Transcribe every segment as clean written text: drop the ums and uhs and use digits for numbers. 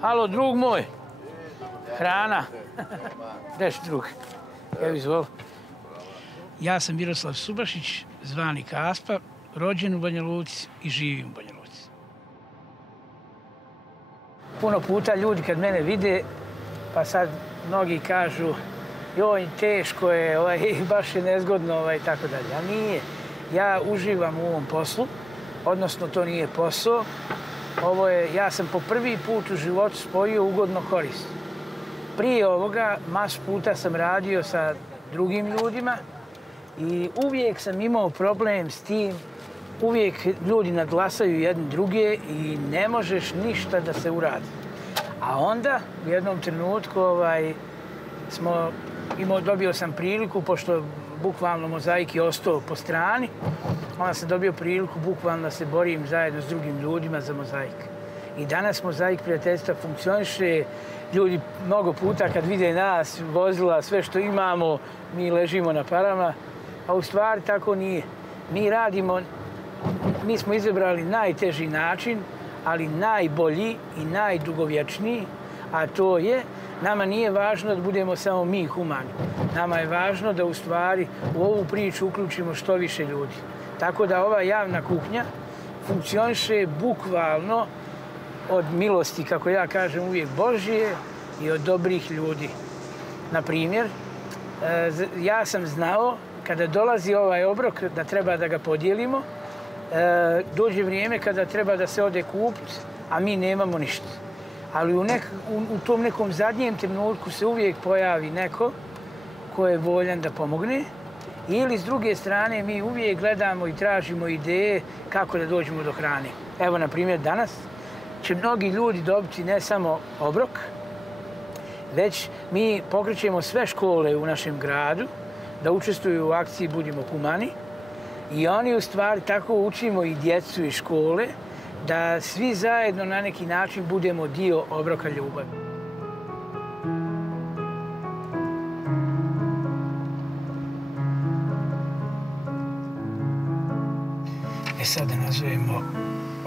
Halo, drug moj. Hrana. Gdeš drug? Evo izvoli. Ja sam Miroslav Subašić, zvani Kaspa, rođen u Banja Luci i živim u Banja Luci. Puno puta ljudi kad mene vide, pa sad mnogi kažu joj, teško je, baš je nezgodno, i tako dalje. A nije. Ja uživam u ovom poslu, odnosno to nije posao. Ja sam po prvi put u životu spojio ugodno korist. Prije ovoga masu puta sam radio sa drugim ljudima i uvijek sam imao problem s tim. Uvijek ljudi nadglasaju jedni druge i ne možeš ništa da se uradi. A onda u jednom trenutku dobio sam priliku, pošto bukvalno Mozaik je ostao po strani, onda sam dobio priliku bukvalno da se borim zajedno s drugim ljudima za Mozaik. I danas Mozaik prijateljstva funkcioniše. Ljudi mnogo puta kad vide nas, vozila, sve što imamo, mi ležimo na parama, a u stvari tako nije. Mi smo izabrali najteži način, ali najbolji i najdugovječniji, a to je, nama nije važno da budemo samo mi humani. Nama je važno da u stvari u ovu priču uključimo što više ljudi. Tako da ova javna kuhinja funkcioniše bukvalno od milosti, kako ja kažem uvijek, Božje i od dobrih ljudi. Na primjer, ja sam znao kada dolazi ovaj obrok da treba da ga podijelimo, dođe vrijeme kada treba da se ode kupiti, a mi nemamo ništa. Ali u tom nekom zadnjem trenutku se uvijek pojavi neko ko je voljan da pomogne, ili s druge strane mi uvijek gledamo i tražimo ideje kako da dođemo do hrane. Evo, na primjer, danas će mnogi ljudi dobiti ne samo obrok, već mi pokrećemo sve škole u našem gradu da učestvuju u akciji Budimo humani i oni u stvari tako učimo i djecu i škole da svi zajedno na neki način budemo dio obroka ljubavi. Sad da nazovemo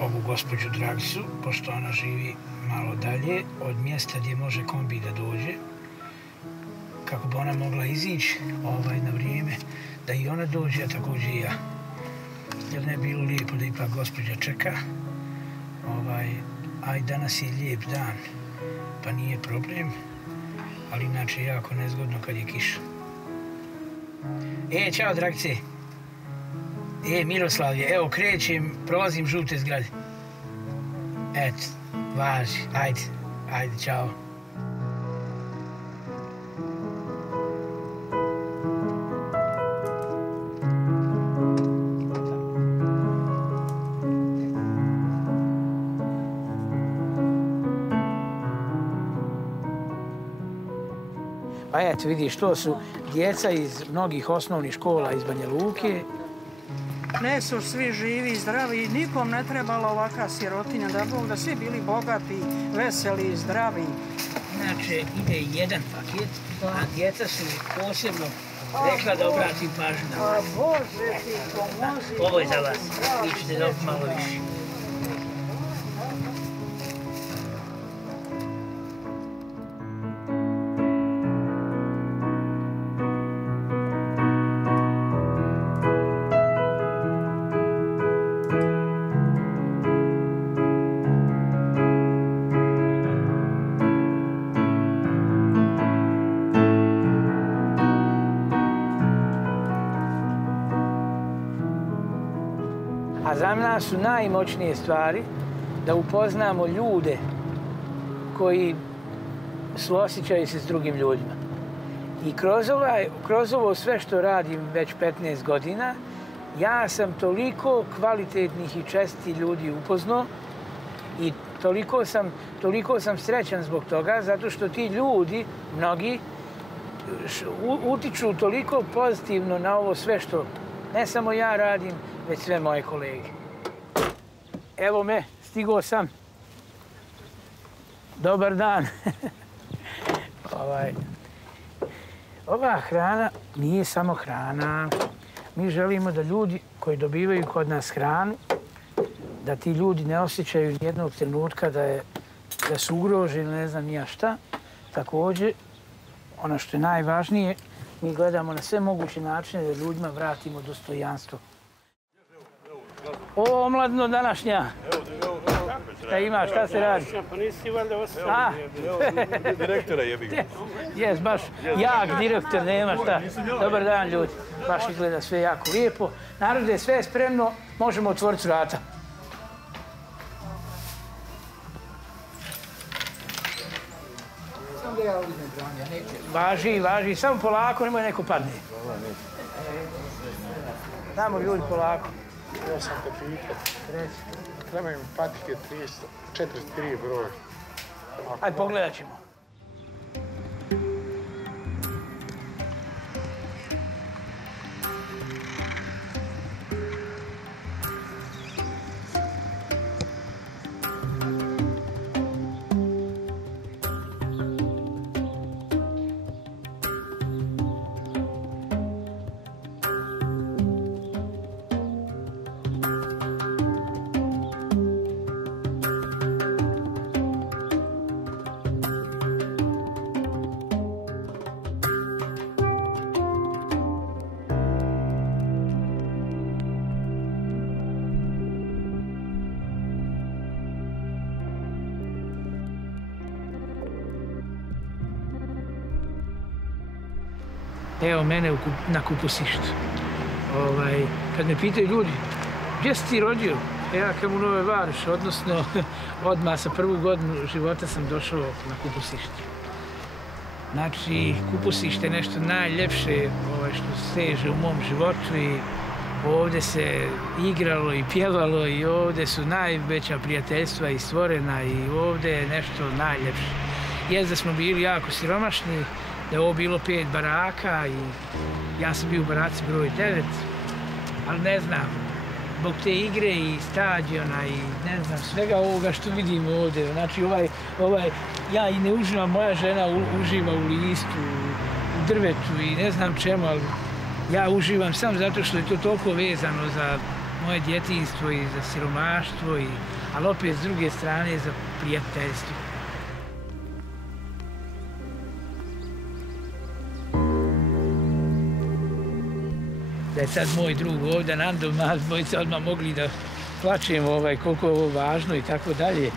ovu gospođu Dragicu, pošto ona živi malo dalje od mjesta gdje može kombi da dođe, kako bi ona mogla izići na vrijeme, da i ona dođe, a također i ja. Jer ne bi bilo lijepo da ipak gospođa čeka, a i danas je lijep dan, pa nije problem, ali inače je jako nezgodno kad je kiša. Ćao Dragice! Miroslavlje, evo krećem, prolazim žute zgrade. Eto, važi, ajde, čao. Pa eto, vidiš, to su djeca iz mnogih osnovnih škola iz Banja Luke. Ne su svi živi i zdravi i nikom ne trebala ovakva sirotinja, da Bog da svi bili bogati, veseli i zdravi. Inače, ide jedan paket, a djeca su posebno rekla da obratim pažnju na vas. Bože ti pomozi. Ovo je za vas, vi ćete dobiti malo više. A za nas su najmoćnije stvari da upoznamo ljude koji suosjećaju se s drugim ljudima. I kroz ovo sve što radim već 15 godina, ja sam toliko kvalitetnih i čestitih ljudi upoznao i toliko sam srećan zbog toga, zato što ti ljudi, mnogi, utiču toliko pozitivno na ovo sve što ne samo ja radim, već sve moje kolege. Evo me, stigao sam. Dobar dan. Ova hrana nije samo hrana. Mi želimo da ljudi koji dobivaju kod nas hranu, da ti ljudi ne osjećaju nijednog trenutka da su ugroženi, ne znam ja šta. Također, ono što je najvažnije, mi gledamo na sve moguće načine da ljudima vratimo dostojanstvo. O, omladno današnja! Šta ima, šta se radi? Pa nisi valjda ostao. Direktora jebi ga. Jes, baš jak direktor, nema šta. Dobar dan, ljudi. Baš izgleda sve jako lijepo. Narode, sve je spremno, možemo otvoriti vrata. Važi, samo polako, nemoj neko padne. Damo ljudi polako. Ja sam te pitao. Trebaju mi patike 43 broj. Ajde, pogledat ćemo. Evo mene na Kupusištu. Kad me pitaju ljudi, gdje si ti rodio? Ja kam u Nove Varoši, odnosno odmah sa prvu godinu života sam došao na Kupusištu. Znači, Kupusište je nešto najljepše što seže u mom životu i ovdje se igralo i pjevalo i ovdje su najveća prijateljstva i stvorena i ovdje je nešto najljepše. Jest da smo bili jako siromašni, da je ovo bilo 5 baraka i ja sam bio u baraci broj 9, ali ne znam, zbog te igre i stadiona i ne znam, svega ovoga što vidimo ovdje. Znači ja i ne uživam, moja žena uživa u listu, u drvetu i ne znam čemu, ali ja uživam samo zato što je to toliko vezano za moje djetinjstvo i za siromaštvo, ali opet s druge strane za prijateljstvo. Da je sad moj drug ovdje, Nando, nas dvojica odmah mogli da plačemo koliko je ovo važno i tako dalje.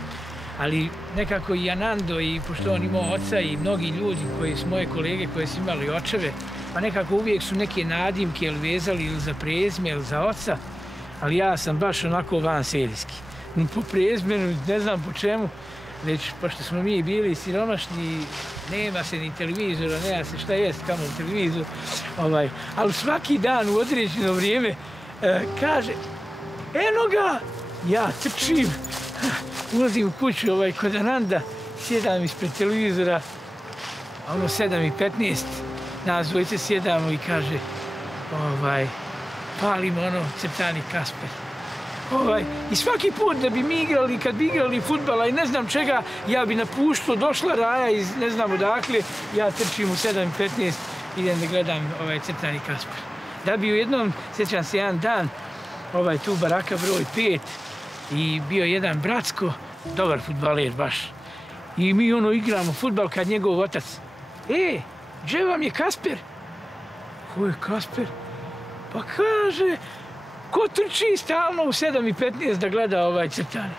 Ali nekako i Anando, i pošto on imao oca i mnogi ljudi koji su moje kolege koji su imali očeve, pa nekako uvijek su neke nadimke ili vezali ili za prezime ili za oca, ali ja sam baš onako vanseljski. Po prezmenu, ne znam po čemu, već pošto smo mi bili siromašni, nema se ni televizora, nema se šta jest, kamo televizor, ali svaki dan u određeno vrijeme kaže, eno ga, ja trčim, ulazim u kuću kod Ananda, sjedam ispred televizora, a 7:15, nas dvojice sjedamo i kaže, palimo crtani Kasper. I svaki put da bi mi igrali, kad bi igrali fudbala i ne znam čega, ja bi napuštao, došla Raja iz ne znam odakle, ja trčim u 7:15, idem da gledam crtani Kasper. Da bi u jednom, sjećam se jedan dan, tu baraka broj 5 i bio jedan Bratsko, dobar fudbaler baš. I mi igramo fudbal kad njegov otac, gdje vam je Kasper? Ko je Kasper? Pa kaže, ko trči stalno u 7:15 da gleda crtani?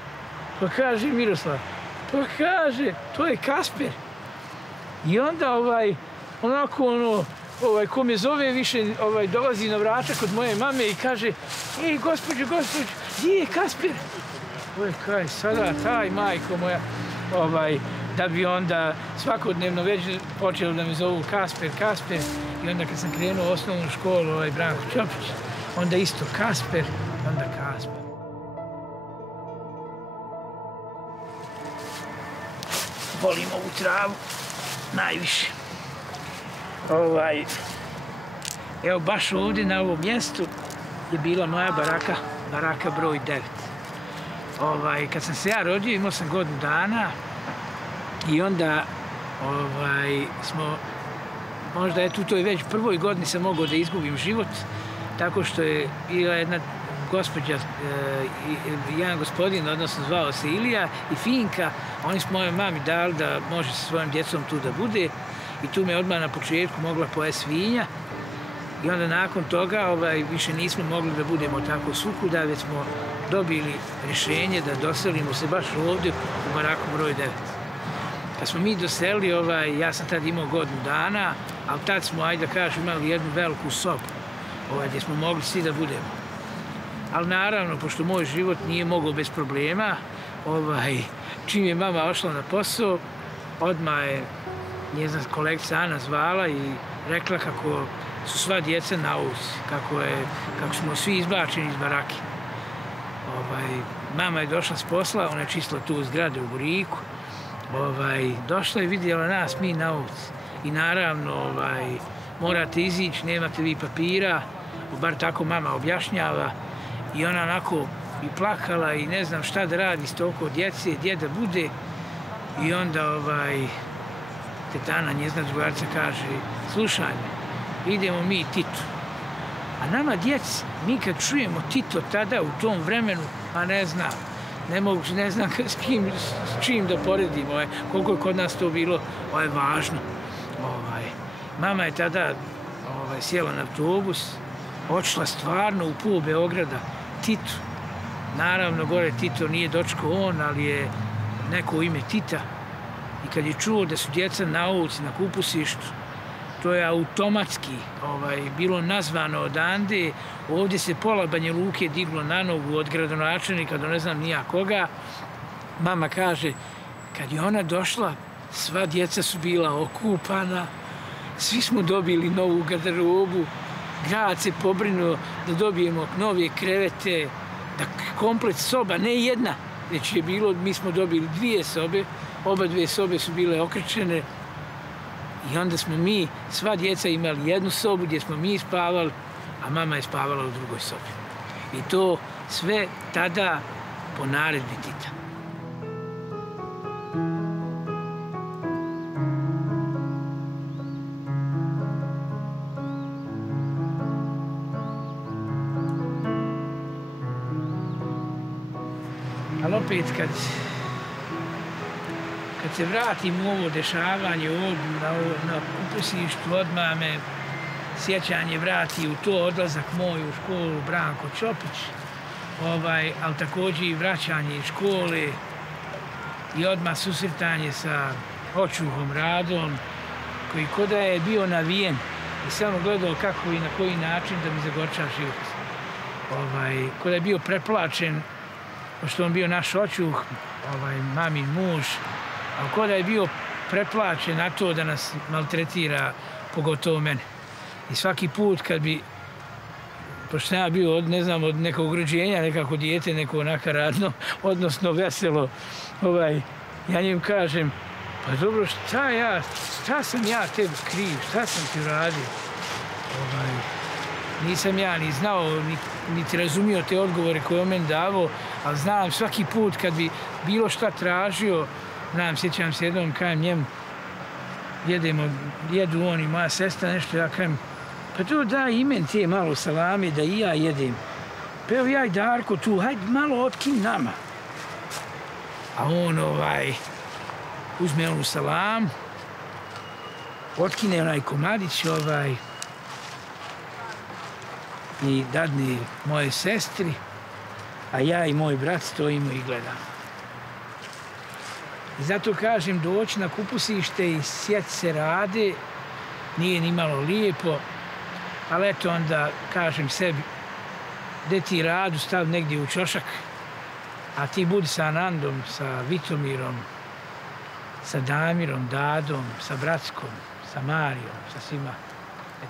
Pa kaže Miroslav, pa kaže, to je Kasper. I onda onako ko me zove više, dolazi na vrata kod moje mame i kaže, gospođo, gdje je Kasper? Kaj, sada taj, majko moja, da bi onda svakodnevno već počelo da me zovu Kasper. I onda kad sam krenuo u osnovnu školu, Branko Ćopić, onda isto Kasper, onda Kasper. Volim ovu travu najviše. Evo baš ovdje na ovom mjestu je bila moja baraka broj 9. Kad sam se ja rodio, imao sam godinu dana i onda smo, možda u toj već prvoj godini sam mogao da izgubim život, tako što je bila jedna gospođa, jedan gospodin, odnosno zvao se Ilija i Finka, oni su mojoj mami dali da može sa svojim djecom tu da bude i tu me odmah na početku mogla pojesti svinja. I onda nakon toga više nismo mogli da budemo tako svukuda, već smo dobili rješenje da doselimo se baš ovdje u baraku broj 9. Kad smo mi doselili, ja sam tad imao godinu dana, ali tad smo, ajde da kažem, imali jednu veliku sobu gdje smo mogli svi da budemo. Ali naravno, pošto moj život nije mogao bez problema, čim je mama ošla na posao, odmah je njezina kolegica Ana zvala i rekla kako su sva djeca na ulici, kako smo svi izbačeni iz barake. Mama je došla s posla, ona je čistila tu zgrade u Buriku, došla i vidjela nas, mi na ulici. I naravno, morate izići, nemate vi papira, bar tako mama objašnjava. I ona onako i plakala i ne znam šta da radi s toliko djece, gdje da bude. I onda tetana, njezina drugarica, kaže, slušaj, idemo mi Tito. A nama djeci, mi kad čujemo Tito tada u tom vremenu, pa ne znam, ne znam s čim da poredimo, koliko je kod nas to bilo važno. Mama je tada sjela na autobus, otišla stvarno u pol Beograda, Tito. Naravno, gore Tito nije dočekao on, ali je neko u ime Tita. I kad je čuo da su djeca na ulici, na kupusištu, to je automatski bilo nazvano odande. Ovdje se pola Banja Luke diglo na nogu od gradonačelnika do ne znam nija koga. Mama kaže, kad je ona došla, sva djeca su bila okupana, svi smo dobili novu garderobu, grad se pobrinuo da dobijemo nove krevete, da komplet soba, ne jedna, već je bilo, mi smo dobili 2 sobe, oba 2 sobe su bile okrečene i onda smo mi, sva djeca imali jednu sobu gdje smo mi spavali, a mama je spavala u drugoj sobi. I to sve tada po naredbi Tita. Ali opet kad se vratim u ovo dešavanje na kupusištu, odmah me sjećanje vrati u to, odlazak moj u školu Branko Čopić, ali također i vraćanje iz škole i odmah susretanje sa očuhom Radom, koji koda je bio navijen i samo gledao kako i na koji način da mi zagorča život. Koda je bio preplačen, pošto on bio naš očuh, mamin muž, ali koda je bio preplačen na to da nas maltretira, pogotovo mene. I svaki put kad bi, pošto sam ja bio, ne znam, od nekog rođenja, nekako dijete, neko nakaradno, odnosno veselo, ja njim kažem, pa dobro, šta sam ja tebi kriv, šta sam ti radio? Nisam ja ni znao, niti razumio te odgovore koje on meni davao, ali znam svaki put kad bi bilo šta tražio, sjećam se jednom, kajem njemu, jedu on i moja sestra nešto, ja kajem, pa to daj i meni te malo salame da i ja jedem. Pa evo ja i Darko tu, hajde malo otkin nama. A on uzme onu salamu, otkine onaj komadić i dadne moje sestri, a ja i moj brat stojimo i gledamo. I zato kažem, doći na kupusište i sjeti se Rade nije ni malo lijepo, ali eto onda kažem sebi, gdje ti Radu stav negdje u ćošak, a ti budi sa Anandom, sa Vitomirom, sa Damirom, Dadom, sa Bratskom, sa Marijom, sa svima.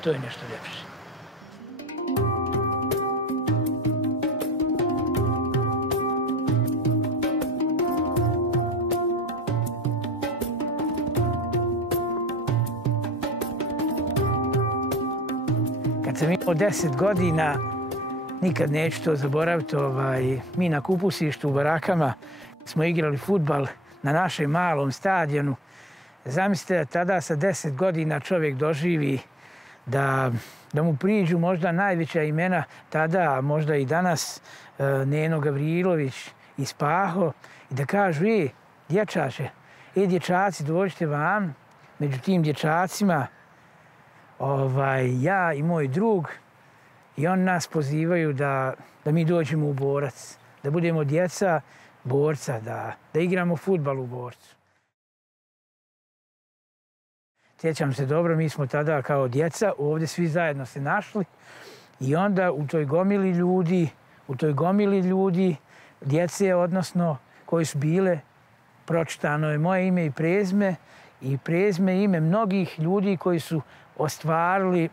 To je nešto ljepše. Kad sam imao 10 godina, nikad neću to zaboraviti, mi na kupusištu u barakama smo igrali fudbal na našem malom stadionu. Zamislite da tada sa 10 godina čovjek doživi da mu priđu možda najveća imena tada, a možda i danas, Neno Gavrilović i Spaho, i da kažu, dječače, dječaci, dođite vam, među tim dječacima, ja i moj drug, i oni nas pozivaju da mi dođemo u Borac, da budemo djeca Borca, da igramo fudbal u Borcu. Sjećam se dobro, mi smo tada kao djeca ovdje svi zajedno se našli i onda u toj gomili ljudi, djece odnosno, koji su bile, pročitano je moje ime i prezme ime mnogih ljudi koji su ostvarili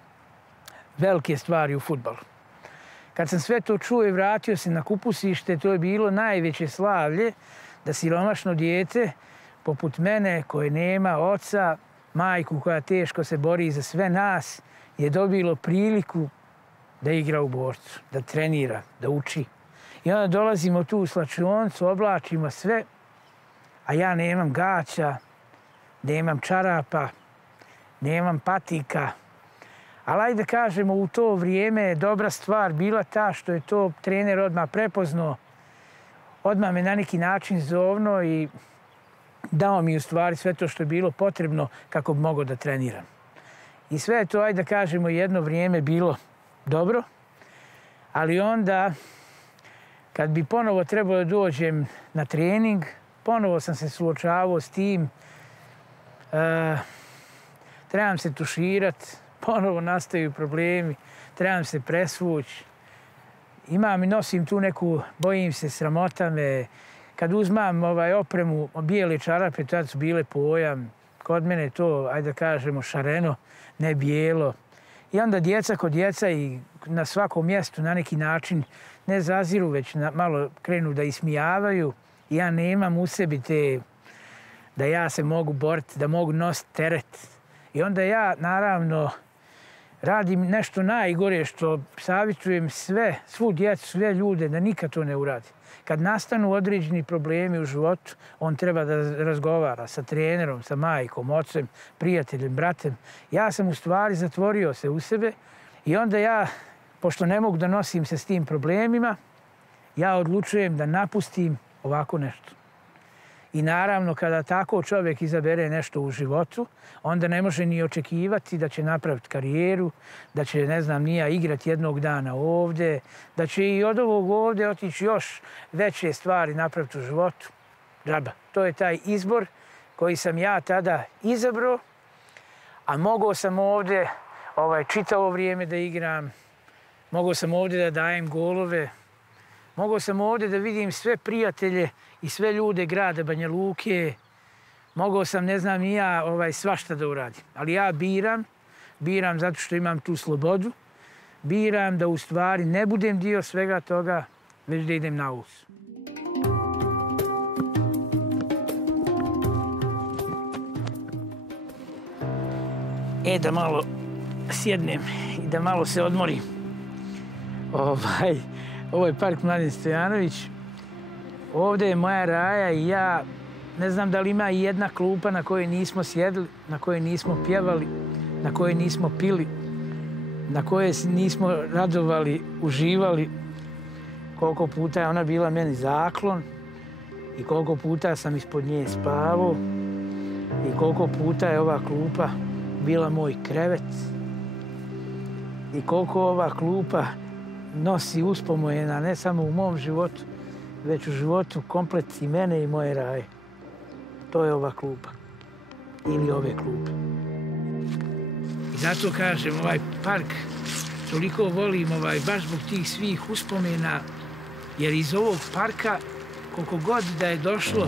velike stvari u fudbalu. Kad sam sve to čuo i vratio se na kupusište, to je bilo najveće slavlje da siromašno dijete, poput mene, koje nema oca, majku koja teško se bori za sve nas, je dobilo priliku da igra u Borcu, da trenira, da uči. I onda dolazimo tu u slačioncu, oblačimo sve, a ja nemam gaća, nemam čarapa, nemam patika. Ali ajde da kažemo, u to vrijeme je dobra stvar bila ta što je to trener odmah prepoznao, odmah me na neki način zovno i dao mi u stvari sve to što je bilo potrebno kako bi mogao da treniram. I sve je to, ajde da kažemo, jedno vrijeme bilo dobro, ali onda kad bi ponovo trebalo da dođem na trening, ponovo sam se suočavao s tim, trebam se tuširati, ponovo nastaju problemi, trebam se presvući. Nosim tu neku, bojim se, sramota me. Kad uzmam opremu, bijele čarape, tad su bile pojam. Kod mene to, ajde da kažemo, šareno, ne bijelo. I onda djeca kod djeca i na svakom mjestu na neki način ne zaziru, već malo krenu da ismijavaju. I ja nemam u sebi te, da ja se mogu boriti, da mogu nositi teret. I onda ja, naravno, radim nešto najgore što savjetujem svu djecu, sve ljude da nikad to ne uradi. Kad nastanu određeni problemi u životu, on treba da razgovara sa trenerom, sa majkom, ocem, prijateljem, bratem. Ja sam u stvari zatvorio se u sebe i onda ja, pošto ne mogu da nosim se s tim problemima, ja odlučujem da napustim ovako nešto. I naravno, kada tako čovjek izabere nešto u životu, onda ne može ni očekivati da će napraviti karijeru, da će, ne znam, igrati jednog dana ovdje, da će i od ovog ovdje otići još veće stvari napraviti u životu. Džaba. To je taj izbor koji sam ja tada izabrao, a mogao sam ovdje čitavo vrijeme da igram, mogao sam ovdje da dajem golove, mogao sam ovdje da vidim sve prijatelje i sve ljude grada Banja Luke. Mogao sam, ne znam, svašta da uradim. Ali ja biram zato što imam tu slobodu. Biram da u stvari ne budem dio svega toga, već da idem na us. Da malo sjednem i da malo se odmorim. Ovo je park Mladen Stojanović. Ovdje je moja raja i ja ne znam da li ima i jedna klupa na kojoj nismo sjedli, na kojoj nismo pjevali, na kojoj nismo pili, na kojoj nismo radovali, uživali. Koliko puta je ona bila meni zaklon i koliko puta sam ispod nje spavao i koliko puta je ova klupa bila moj krevet i koliko ova klupa nosi uspomena ne samo u mom životu, već u životu komplet i mene i moje raje. To je ova klupa. Ili ove klupe. I zato kažem, ovaj park toliko volim, baš zbog tih svih uspomena, jer iz ovog parka, koliko god da je došlo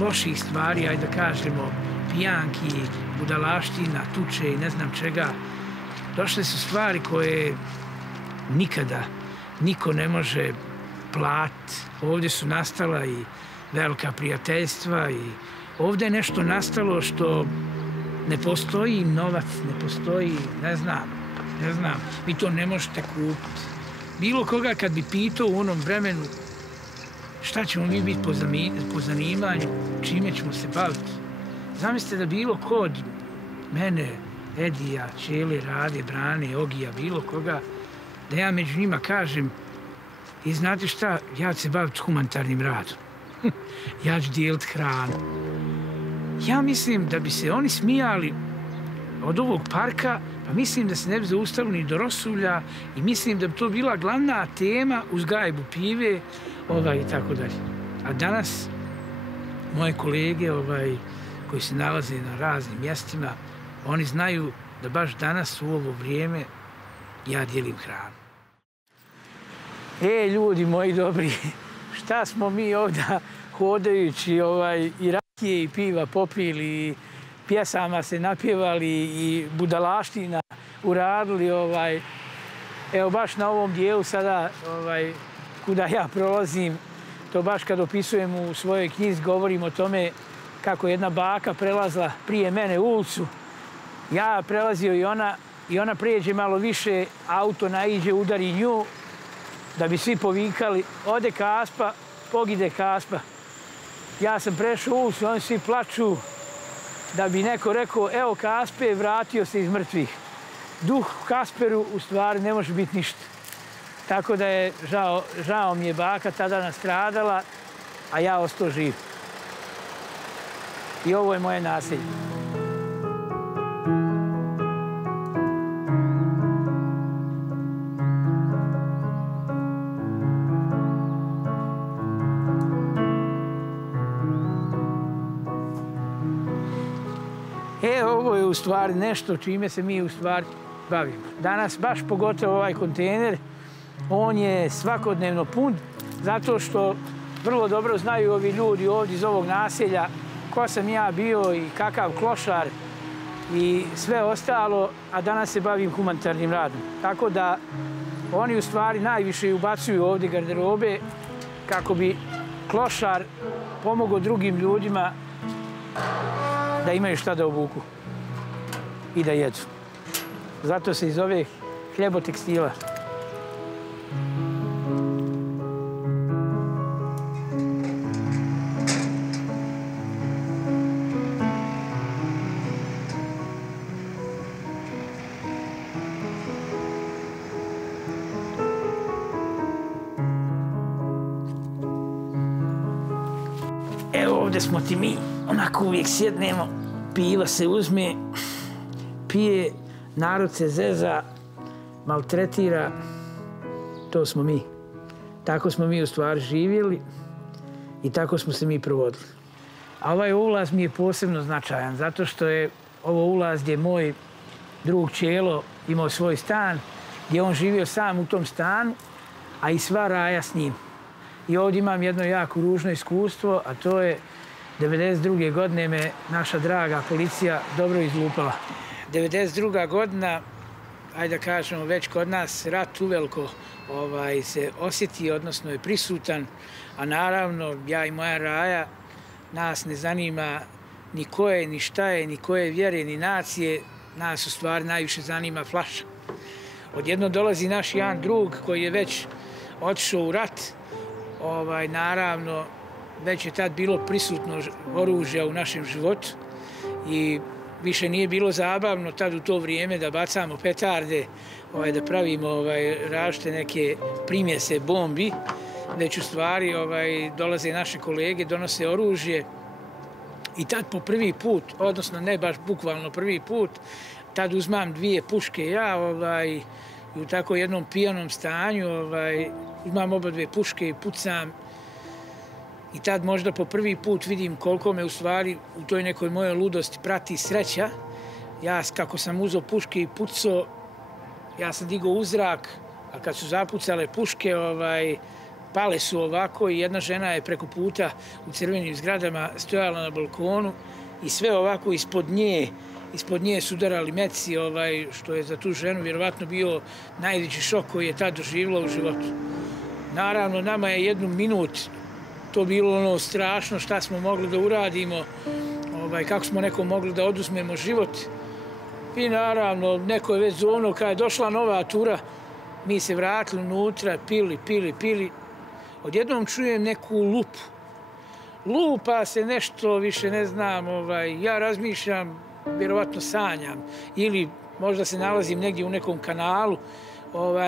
loših stvari, ajde da kažemo, pijanki, budalaština, tuče i ne znam čega, došle su stvari koje nikada niko ne može platiti. Ovdje su nastala i velika prijateljstva i ovdje je nešto nastalo što ne postoji novac, ne postoji, ne znam, vi to ne možete kupiti. Bilo koga kad bi pitao u onom vremenu šta ćemo mi biti po zanimanju, čime ćemo se baviti. Zamislite da bilo ko od mene, Edija, Čele, Rade, Brane, Ogija, bilo koga, da ja među njima kažem i znate šta, ja ću se baviti humanitarnim radom. Ja ću dijeliti hranu. Ja mislim da bi se oni smijali od ovog parka, pa mislim da se ne bi zaustavili ni do Rosulja i mislim da bi to bila glavna tema uz gajbu pive i tako dalje. A danas moje kolege koji se nalaze na raznim mjestima, oni znaju da baš danas u ovo vrijeme ja dijelim hranu. Ljudi moji dobri, šta smo mi ovdje hodajući i rakije i piva popili, i pjesama se napjevali i budalaština uradili. Evo baš na ovom dijelu sada kuda ja prolazim, to baš kad opisujem u svojoj knjizi, govorim o tome kako jedna baka prelazila prije mene ulicu. Ja prelazio i ona prijeđe malo više, auto naiđe, udari nju, da bi svi povikali, ode Kaspa, pogide Kaspa. Ja sam prešao ulicu, oni svi plaču, da bi neko rekao, evo Kaspe, vratio se iz mrtvih. Duh Kasperu u stvari ne može biti ništa. Tako da je žao mi je baka tada nastradala, a ja ostao živ. I ovo je moje naselje. Ovo je u stvari nešto čime se mi u stvari bavimo. Danas baš pogotovo ovaj kontejner, on je svakodnevno pun, zato što vrlo dobro znaju ovi ljudi ovdje iz ovog naselja ko sam ja bio i kakav klošar i sve ostalo, a danas se bavim humanitarnim radom. Tako da oni u stvari najviše ubacuju ovdje garderobe kako bi klošar pomogao drugim ljudima da imaju šta da obuku i da jedu. Zato se i zove hljebotekstila. Evo ovdje smo ti mi, onako uvijek sjednemo, piva se uzme, pije, narod se zeza, maltretira, to smo mi. Tako smo mi u stvari živjeli i tako smo se mi provodili. A ovaj ulaz mi je posebno značajan, zato što je ovo ulaz gdje moj drug Čelo imao svoj stan, gdje on živio sam u tom stanu, a i sva Raja s njim. I ovdje imam jedno jako ružno iskustvo, a to je 1992. godine me naša draga policija dobro izlupala. 1992. godina, ajde da kažemo, već kod nas rat uveliko se osjeti, odnosno je prisutan, a naravno ja i moja Raja, nas ne zanima ni ko je, ni šta je, ni koje vjere, ni nacije, nas u stvari najviše zanima flaša. Odjedno dolazi naš jedan drug koji je već otišao u rat, naravno, već je tad bilo prisutno oružja u našem životu i više nije bilo zabavno tad u to vrijeme da bacamo petarde, da pravimo različite neke primjese bombi, već u stvari dolaze naše kolege, donose oružje i tad po prvi put, odnosno ne baš bukvalno prvi put, tad uzmam 2 puške ja i u tako jednom pijanom stanju uzmam oba 2 puške i pucam. I tad možda po prvi put vidim koliko me u stvari u toj nekoj mojoj ludosti prati sreća. Ja kako sam uzeo puške i pucao, ja sam digao u zrak, a kad su zapucale puške, pale su ovako i jedna žena je preko puta u crvenim zgradama stojala na balkonu i sve ovako ispod nje su udarali metci, što je za tu ženu vjerovatno bio najveći šok koji je tad doživjela u životu. Naravno, nama je 1 minut to bilo strašno šta smo mogli da uradimo, kako smo nekom mogli da oduzmemo život. I naravno, neko je već zovno, kada je došla nova tura, mi se vratili unutra, pili. Odjednom čujem neku lupu. Lupa se nešto, više ne znam, ja razmišljam, vjerovatno sanjam ili možda se nalazim negdje u nekom kanalu,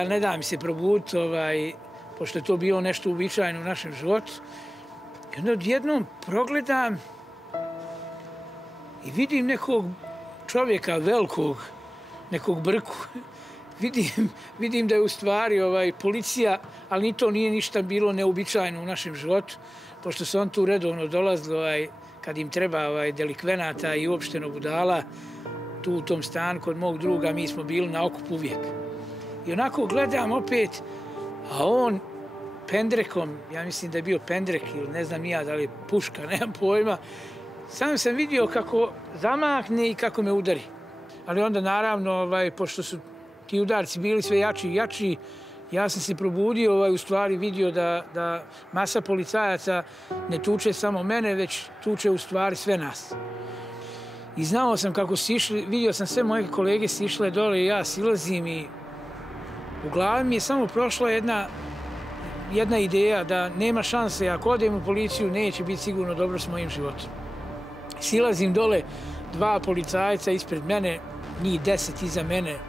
ne da mi se probuditi, pošto je to bilo nešto uobičajeno u našem životu. I onda odjednom progledam i vidim nekog čovjeka velikog, nekog brku. Vidim da je u stvari policija, ali ni to nije ništa bilo neuobičajeno u našem životu, pošto su on tu redovno dolazili kad im treba delikvenata i uopšteno budala, tu u tom stanu kod mog druga, mi smo bili na okupu uvijek. I onako gledam opet, a on pendrekom, ja mislim da je bio pendrek ili ne znam ja da li je puška, nemam pojma, sam sam vidio kako zamahne i kako me udari. Ali onda naravno, pošto su ti udarci bili sve jači i jači, ja sam se probudio, u stvari vidio da masa policajaca ne tuče samo mene, već tuče u stvari sve nas. I znao sam kako si išli, vidio sam sve moje kolege si išle dole i ja silazim i u glavi mi je samo prošla jedna ideja da nema šanse, ako odem u policiju, neće biti sigurno dobro s mojim životom. Silazim dole, 2 policajca ispred mene, njih 10 iza mene.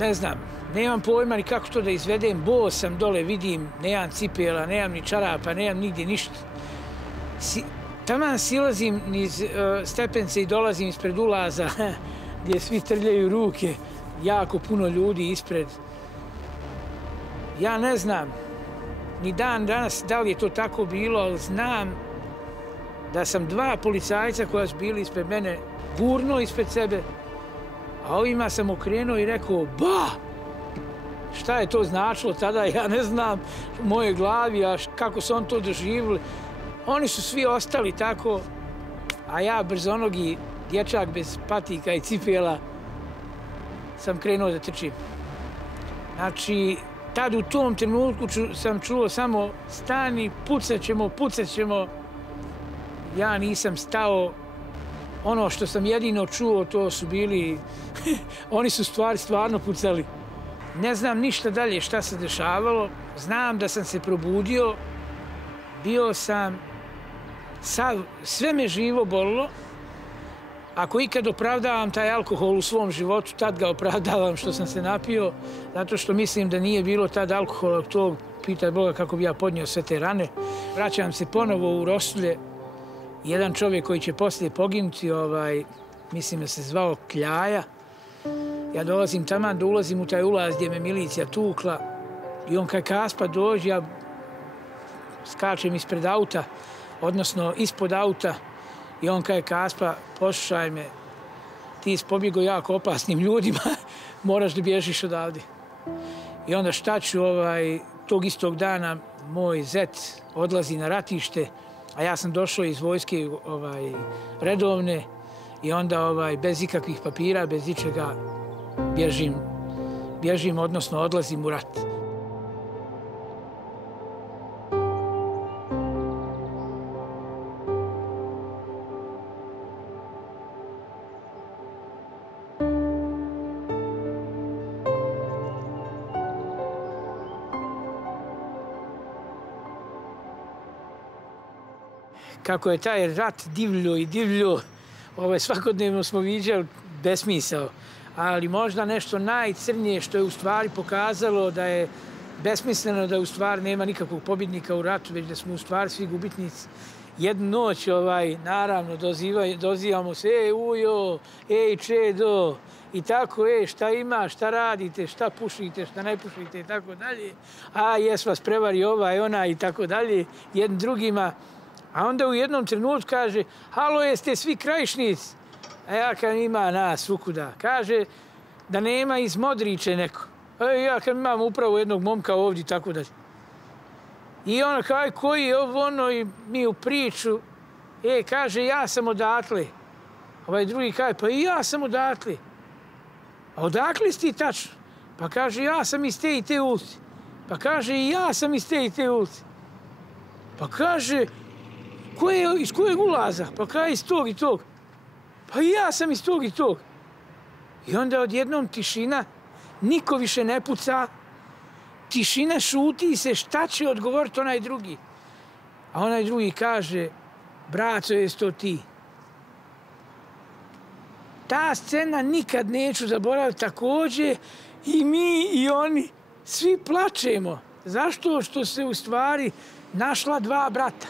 Ne znam, nemam pojma ni kako to da izvedem, bos sam dole, vidim, nemam cipela, nemam ni čarapa, nemam nigdje ništa. Taman silazim niz stepence i dolazim ispred ulaza gdje svi trljaju ruke, jako puno ljudi ispred. Ja ne znam, ni dan danas da li je to tako bilo, ali znam da sam 2 policajca koja su bili ispred mene gurnuo ispred sebe, a ovima sam okrenuo i rekao ba! Šta je to značilo tada, ja ne znam u mojoj glavi, a kako su on to doživjeli. Oni su svi ostali tako, a ja brzonogi dječak bez patika i cipela sam krenuo da trčim. Znači, tad u tom trenutku sam čuo samo stani, pucat ćemo. Ja nisam stao. Ono što sam jedino čuo, to su bili, oni su stvarno pucali. Ne znam ništa dalje šta se dešavalo. Znam da sam se probudio. Bio sam, sve me živo bolilo. Ako ikad opravdavam taj alkohol u svom životu, tad ga opravdavam što sam se napio, zato što mislim da nije bilo tad alkohola, to pitaj Boga kako bi ja podnio sve te rane. Vraćam se ponovo u Rosulje. Jedan čovjek koji će poslije poginuti, mislim da se zvao Kljaja. Ja dolazim taman da ulazim u taj ulaz gdje me milicija tukla i on kaj Kaspa dođe, ja skačem ispred auta, odnosno ispod auta i on kaj Kaspa, poslušaj me, ti si pobjegao jako opasnim ljudima, moraš da bježiš odavde. I onda šta ću, tog istog dana moj zet odlazi na ratište, a ja sam došao iz vojske redovne i onda bez ikakvih papira, bez ičega bježim, odnosno odlazim u rat. Kako je taj rat divljo, svakodnevno smo viđali besmisao, ali možda nešto najcrnije što je u stvari pokazalo da je besmisleno, da u stvari nema nikakvog pobjednika u ratu, već da smo u stvari svi gubitnici. Jednu noć, naravno, dozivamo se, ujo, čedo, i tako, šta ima, šta radite, šta pušite, šta ne pušite, i tako dalje. A jes vas prevari ona, i tako dalje, jednim drugima. A onda u jednom trenutku kaže, halo, jeste svi Krajišnici? A ja kad ima nas svukuda. Kaže da nema iz Modriče neko. Ja kad imam upravo jednog momka ovdje, tako dalje. I ona kaže, koji je ovo i mi u priču. Kaže, ja sam odatle. Ovaj drugi kaže, pa i ja sam odatle. A odakle si ti tačno? Pa kaže, ja sam iz te i te ulice. Pa kaže, i ja sam iz te i te ulice. Pa kaže, iz kojeg ulaza? Pa kaže, iz tog i tog. Pa i ja sam iz tog i tog. I onda odjednom tišina, niko više ne puca, tišina, šuti se, šta će odgovoriti onaj drugi? A onaj drugi kaže, braco, jesi to ti? ta scena nikad neću zaboraviti također i mi i oni svi plačemo. Zašto? Što se u stvari našla dva brata.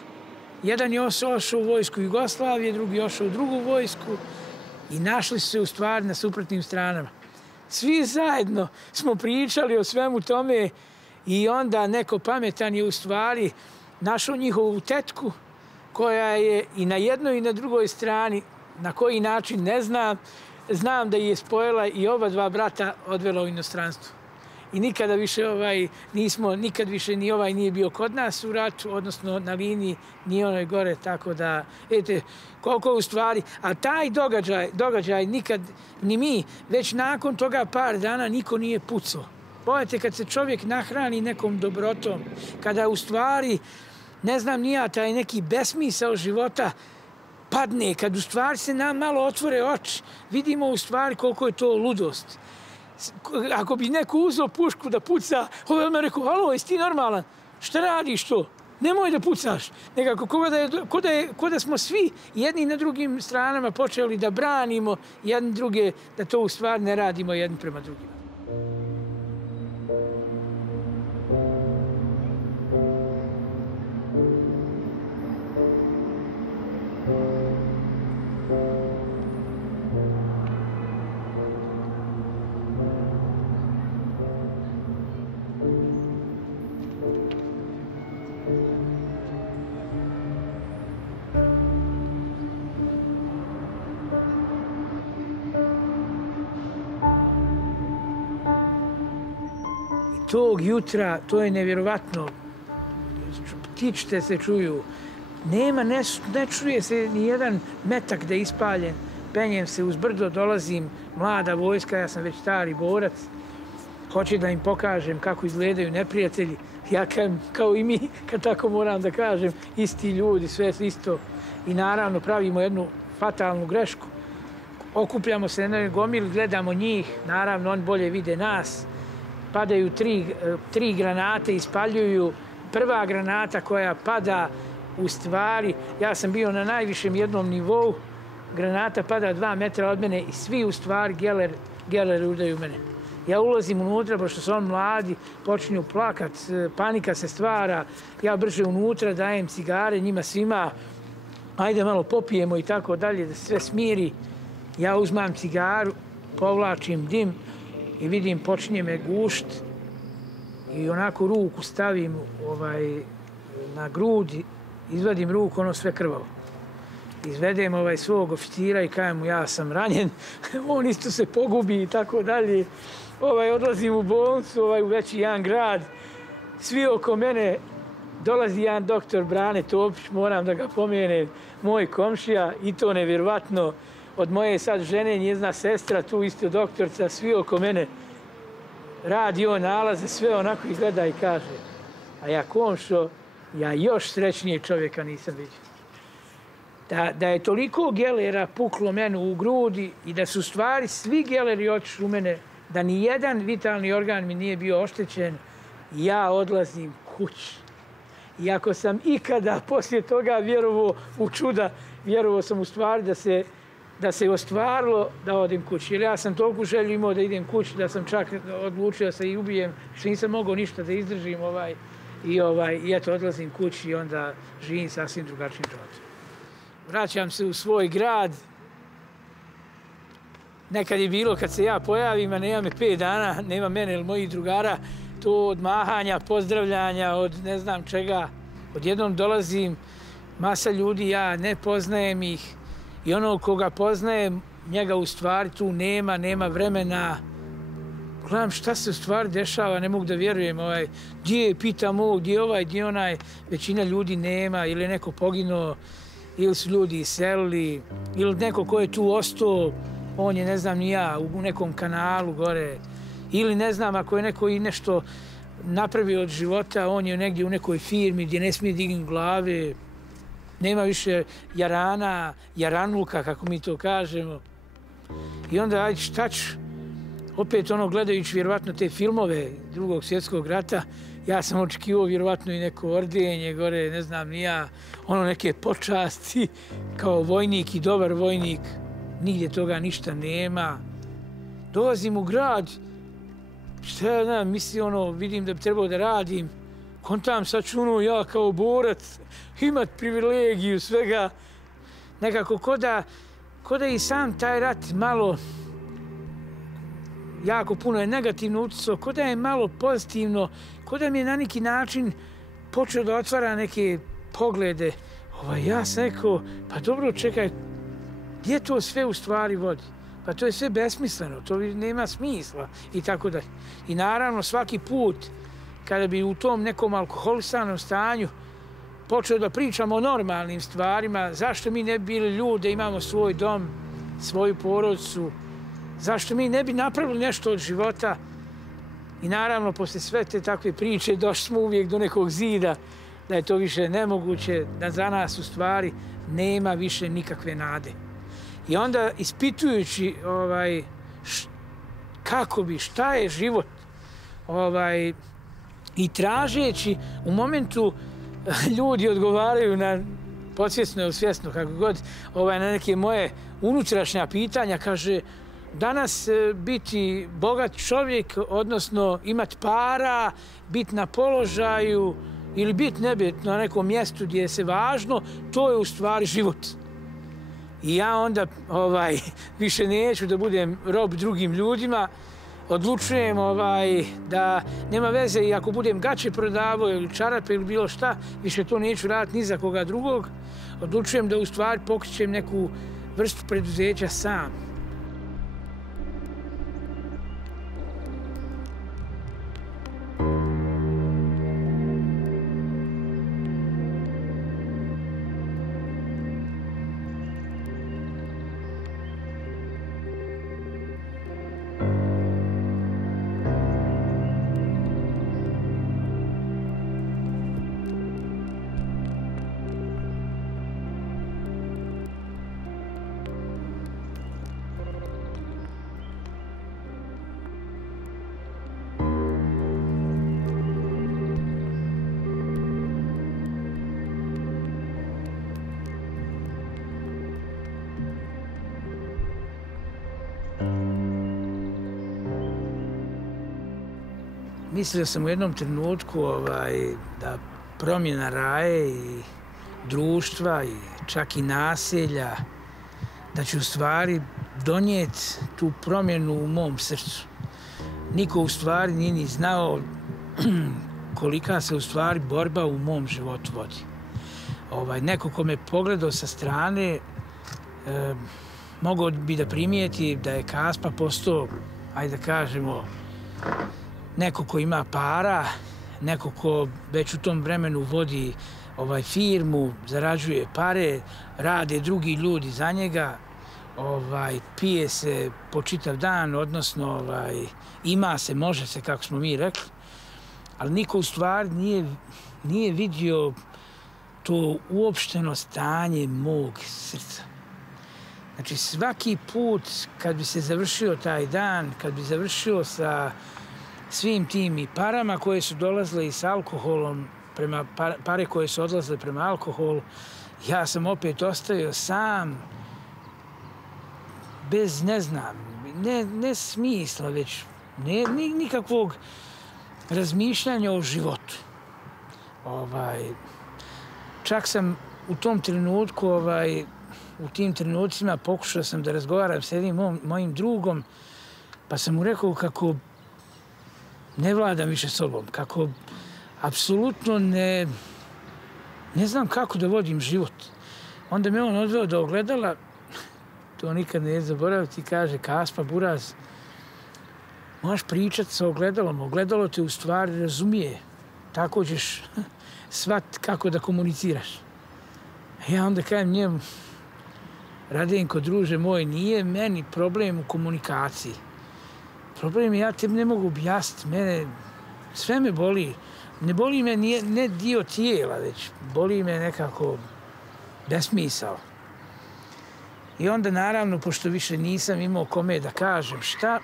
Jedan je ošao u vojsku Jugoslavije, drugi je ošao u drugu vojsku i našli su se u stvari na suprotnim stranama. Svi zajedno smo pričali o svemu tome i onda neko pametan je u stvari našao njihovu tetku koja je i na jednoj i na drugoj strani, na koji način ne znam, znam da je spojila i oba dva brata odvela u inostranstvo. I nikada više nikad više ni ovaj nije bio kod nas u ratu, odnosno na liniji, ni onoj gore, tako da, vidite, koliko u stvari, a taj događaj nikad, ni mi, već nakon toga par dana niko nije pucao. Pogledajte, kad se čovjek nahrani nekom dobrotom, kada u stvari, ne znam ni ja, taj neki besmisao života padne, kad u stvari se nam malo otvore oči, vidimo u stvari koliko je to ludost. Ako bi neko uzeo pušku da puca, ovaj me rekao, alo, jesi ti normalan? Šta radiš to? Nemoj da pucaš. Nekako, ko da smo svi jedni na drugim stranama počeli da branimo jedni druge, da to u stvari ne radimo jedni prema drugima. Tog jutra, to je nevjerovatno, ptičice se čuju, ne čuje se ni jedan metak da je ispaljen, penjem se uz brdo, dolazim, mlada vojska, ja sam već stari borac, hoće da im pokažem kako izgledaju neprijatelji, ja kao i mi, kad tako moram da kažem, isti ljudi, sve isto, i naravno pravimo jednu fatalnu grešku, okupljamo se na gomili, gledamo njih, naravno oni bolje vide nas, padaju tri granate, ispaljuju. Prva granata koja pada, u stvari, ja sam bio na najvišem jednom nivou, granata pada 2 metra od mene i svi u stvari geler udaju mene. Ja ulazim unutra, pošto su on mladi, počinju plakat, panika se stvara, ja brže unutra dajem cigare njima svima, ajde malo popijemo i tako dalje, da se sve smiri. Ja uzmam cigaru, povlačim dim, i vidim, počinje me gušt i onako ruku stavim na grudi, izvadim ruku, ono sve krvavo. Izvedem svog oficira i kažem mu ja sam ranjen, on isto se pogubi i tako dalje. Odlazim u bolnicu, u veći jedan grad, svi oko mene, dolazi jedan doktor Brane Topić, moram da ga pomenem, moj komšija, i to nevjerovatno, od moje sad žene, njezina sestra, tu isto doktorca, svi oko mene radi on nalaze, sve onako izgleda i kaže, a ja komšo, ja još srećnijeg čovjeka nisam vidio. Da je toliko gelera puklo mene u grudi i da su u stvari svi geleri otišli u mene, da ni jedan vitalni organ mi nije bio oštećen, ja odlazim kući. I ako sam ikada poslije toga vjerovao u čuda, vjerovao sam u stvari da se ostvarilo da odem kući. Jer ja sam toliko želju imao da idem kući, da sam čak odlučio da se i ubijem, što nisam mogao ništa da izdržim i eto, odlazim kući i onda živim sasvim drugačijim životom. Vraćam se u svoj grad. Nekad je bilo kad se ja pojavim, a nema me 5 dana, nema mene ili mojih drugara, to od mahanja, pozdravljanja, od ne znam čega. Odjednom dolazim, masa ljudi, ja ne poznajem ih, i ono koga poznajem, njega u stvari tu nema vremena. Gledam šta se u stvari dešava, ne mogu da vjerujem. Gdje je, pitam ovo, gdje je ovaj, gdje je onaj. Većina ljudi nema, ili je neko poginuo, ili su ljudi iselili, ili neko ko je tu ostao, on je, ne znam ni ja, u nekom kanalu gore. Ili ne znam, ako je neko i nešto napravio od života, on je negdje u nekoj firmi gdje ne smije dignuti glave. Nema više jaranluka, kako mi to kažemo. I onda, ajde, šta ću? Opet, gledajući vjerovatno te filmove Drugog svjetskog rata, ja sam očekivao vjerovatno i neko ordenje gore, ne znam ni ja, neke počasti kao vojnik i dobar vojnik. nigdje toga ništa nema. Dolazim u grad, šta ja znam, mislim, vidim da bi trebao da radim. Kontam sad ću ja kao borac imat privilegiju svega. Nekako ko da i sam taj rat malo jako puno je negativno utjecao, ko da je malo pozitivno, ko da mi je na neki način počeo da otvara neke poglede. Ja sam rekao, pa dobro, čekaj, gdje to sve u stvari vodi? Pa to je sve besmisleno, to nema smisla i tako dalje. I naravno svaki put kada bi u tom nekom alkoholisanom stanju počeo da pričamo o normalnim stvarima, zašto mi ne bi bili ljudi, imamo svoj dom, svoju porodicu, zašto mi ne bi napravili nešto od života. I naravno, posle sve te takve priče, došli smo uvijek do nekog zida, da je to više nemoguće, da za nas u stvari nema više nikakve nade. I onda ispitujući kako bi, šta je život, i tražeći u momentu ljudi odgovaraju na podsvjesno ili svjesno, kako god, na neke moje unutrašnja pitanja, kaže, danas biti bogat čovjek, odnosno imati para, biti na položaju ili biti nebitno na nekom mjestu gdje je se važno, to je u stvari život. I ja onda više neću da budem rob drugim ljudima, odlučujem da nema veze i ako budem gaće prodavao ili čarape ili bilo šta, više to neću raditi ni za koga drugog. Odlučujem da u stvari pokrećem neku vrstu preduzeća sam. Mislio sam u jednom trenutku da promjena raje i društva i čak i naselja, da će u stvari donijeti tu promjenu u mom srcu. Niko u stvari nije ni znao kolika se u stvari borba u mom životu vodi. Neko ko me pogledao sa strane, mogao bi da primijeti da je Kaspa postao, ajde da kažemo, neko ko ima para, neko ko već u tom vremenu vodi firmu, zarađuje pare, rade drugi ljudi za njega, pije se po čitav dan, odnosno ima se, može se, kako smo mi rekli, ali niko u stvari nije vidio to uopšteno stanje mog srca. Znači svaki put kad bi se završio taj dan, kad bi završio sa svim tim i parama koje su dolazile i s alkoholom, pare koje su odlazile prema alkoholu, ja sam opet ostavio sam, bez, ne znam, ne smisla, već nikakvog razmišljanja o životu. Čak sam u tom trenutku, u tim trenucima pokušao sam da razgovaram s jednim mojim drugom, pa sam mu rekao kako ne vladam više sobom, kako apsolutno ne znam kako da vodim život. Onda me on odveo do ogledala, to nikad ne zaboraviti, i kaže, Kaspa, buraz, možeš pričati sa ogledalom, ogledalo te u stvari razumije, tako ćeš shvatiti kako da komuniciraš. Ja onda kažem njemu, Radenko, druže moj, nije meni problem u komunikaciji. Problem je, ja tebi ne mogu objasniti, sve me boli. Ne boli me ne dio tijela, već boli me nekako besmisao. I onda naravno, pošto više nisam imao kome da kažem šta,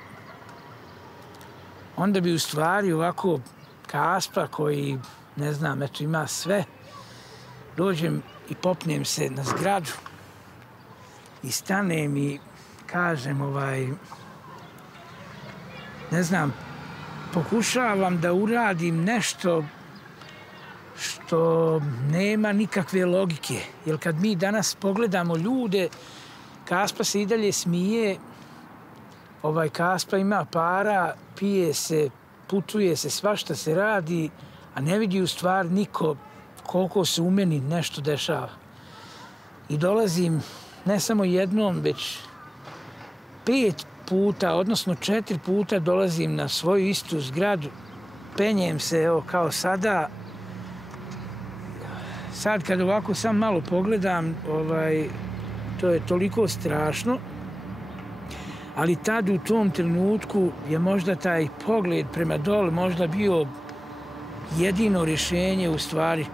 onda bi u stvari ovako Kaspa koji, ne znam, eto ima sve, dođem i popnem se na zgradu i stanem i kažem, ne znam, pokušavam da uradim nešto što nema nikakve logike. Jer kad mi danas pogledamo ljude, Kaspa se i dalje smije, Kaspa ima para, pije se, putuje se, svašta se radi, a ne vidi u stvari niko koliko se u meni nešto dešava. I dolazim ne samo jednom, već 5 puta, odnosno 4 puta dolazim na svoju istu zgradu. Penjem se, evo, kao sada. Sad kad ovako sam malo pogledam, to je toliko strašno. Ali tad u tom trenutku je možda taj pogled prema dole možda bio jedino rješenje u stvari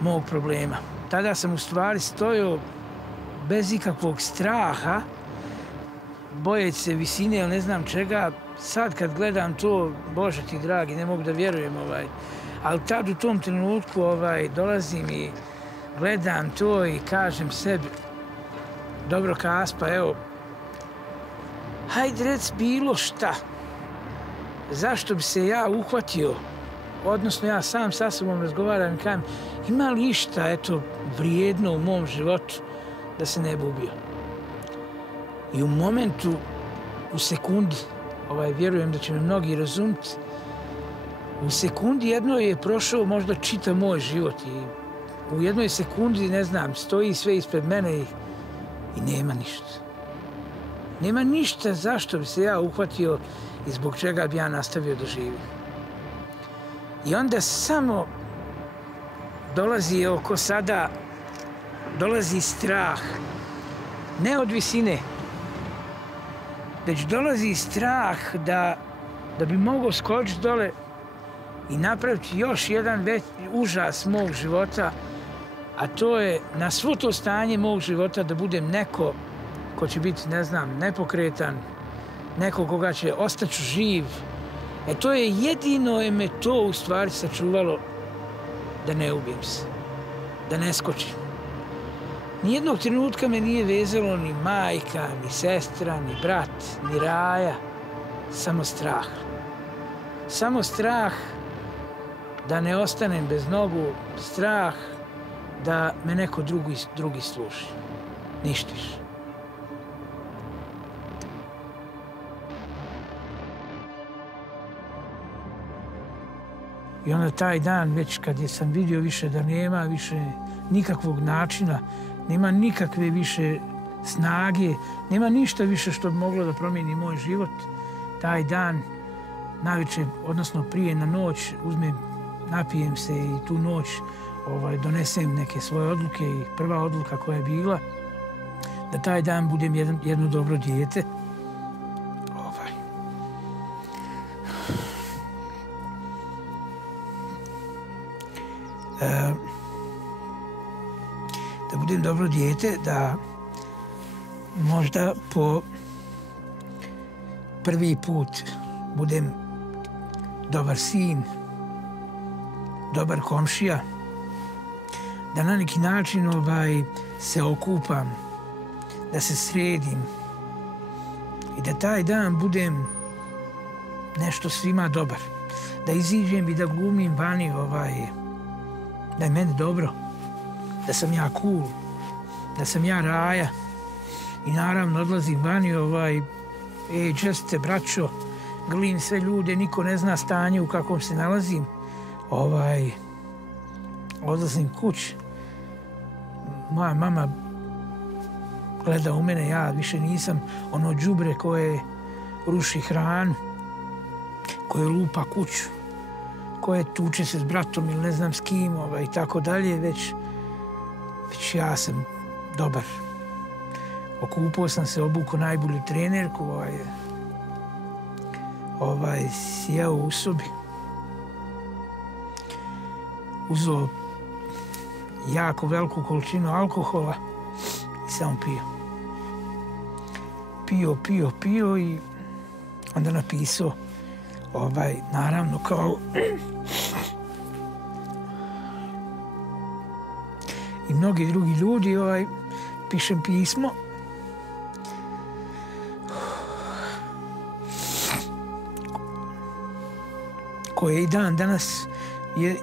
mog problema. Tada sam u stvari stojao bez ikakvog straha, bojeći se visine ili ne znam čega. Sad kad gledam to, Bože ti dragi, ne mogu da vjerujem. Ali tad u tom trenutku dolazim i gledam to i kažem sebi, dobro Kaspa, evo, hajde rec bilo šta. Zašto bi se ja uhvatio, odnosno ja sam sa sobom razgovaram i kažem, ima li išta, eto, vrijedno u mom životu da se ne bi ubio. I u momentu, u sekundi, vjerujem da će me mnogi razumjeti, u sekundi jednoj je prošao možda čitav moj život i u jednoj sekundi, ne znam, stoji sve ispred mene i nema ništa. Nema ništa zašto bi se ja uhvatio i zbog čega bi ja nastavio da živim. I onda samo dolazi, evo ko sada, dolazi strah. Ne od visine, već dolazi strah da bi mogao skočiti dole i napraviti još jedan užas mog života, a to je na svo to stanje mog života da budem neko ko će biti, ne znam, nepokretan, neko koga će ostati živ. To je jedino me to u stvari sačuvalo da ne ubijem se, da ne skočim. Nijednog trenutka me nije vezalo ni majka, ni sestra, ni brat, ni Raja, samo strah. Samo strah da ne ostanem bez nogu, strah da me neko drugi služi. Ništa više. I onda taj dan, već kad sam vidio više da nema više nikakvog načina, nema nikakve više snage, nema ništa više što bi moglo da promijeni moj život, taj dan, navečer, odnosno prije na noć, napijem se i tu noć donesem neke svoje odluke i prva odluka koja je bila da taj dan budem jedno dobro dijete. Da budem dobro dijete, da možda po prvi put budem dobar sin, dobar komšija, da na neki način se okupam, da se sredim i da taj dan budem nešto svima dobar, da iziđem i da glumim vani da je meni dobro, da sam ja cool, da sam ja Raja i naravno odlazim vani čestite braćo, grlim sve ljude, niko ne zna stanje u kakvom se nalazim, odlazim kući, moja mama gleda u mene, ja više nisam ono đubre koje ruši hranu, koje lupa kuću, koje tuče se s bratom ili ne znam s kim i tako dalje, već ja sam dobar. Okupao sam se, obukao najbolju trenerku, sjeo u sobi, uzeo jako veliku količinu alkohola i samo pio i onda napisao naravno kao i mnogi drugi ljudi pišem pismo koje i dan danas je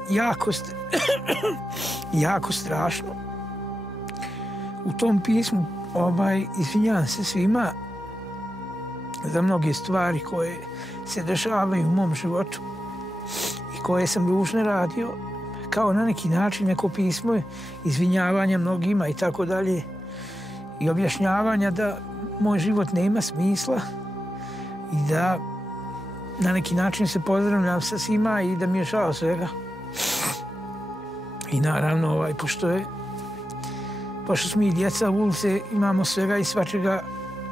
jako strašno. U tom pismu izvinjavam se svima za mnoge stvari koje se dešavaju u mom životu i koje sam ružne radio, kao na neki način neko pismo je izvinjavanja mnogima i tako dalje i objašnjavanja da moj život nema smisla i da na neki način se pozdravljam sa svima i da mi je žao svega. I naravno, pošto smo mi djeca u ulici, imamo svega i svačega,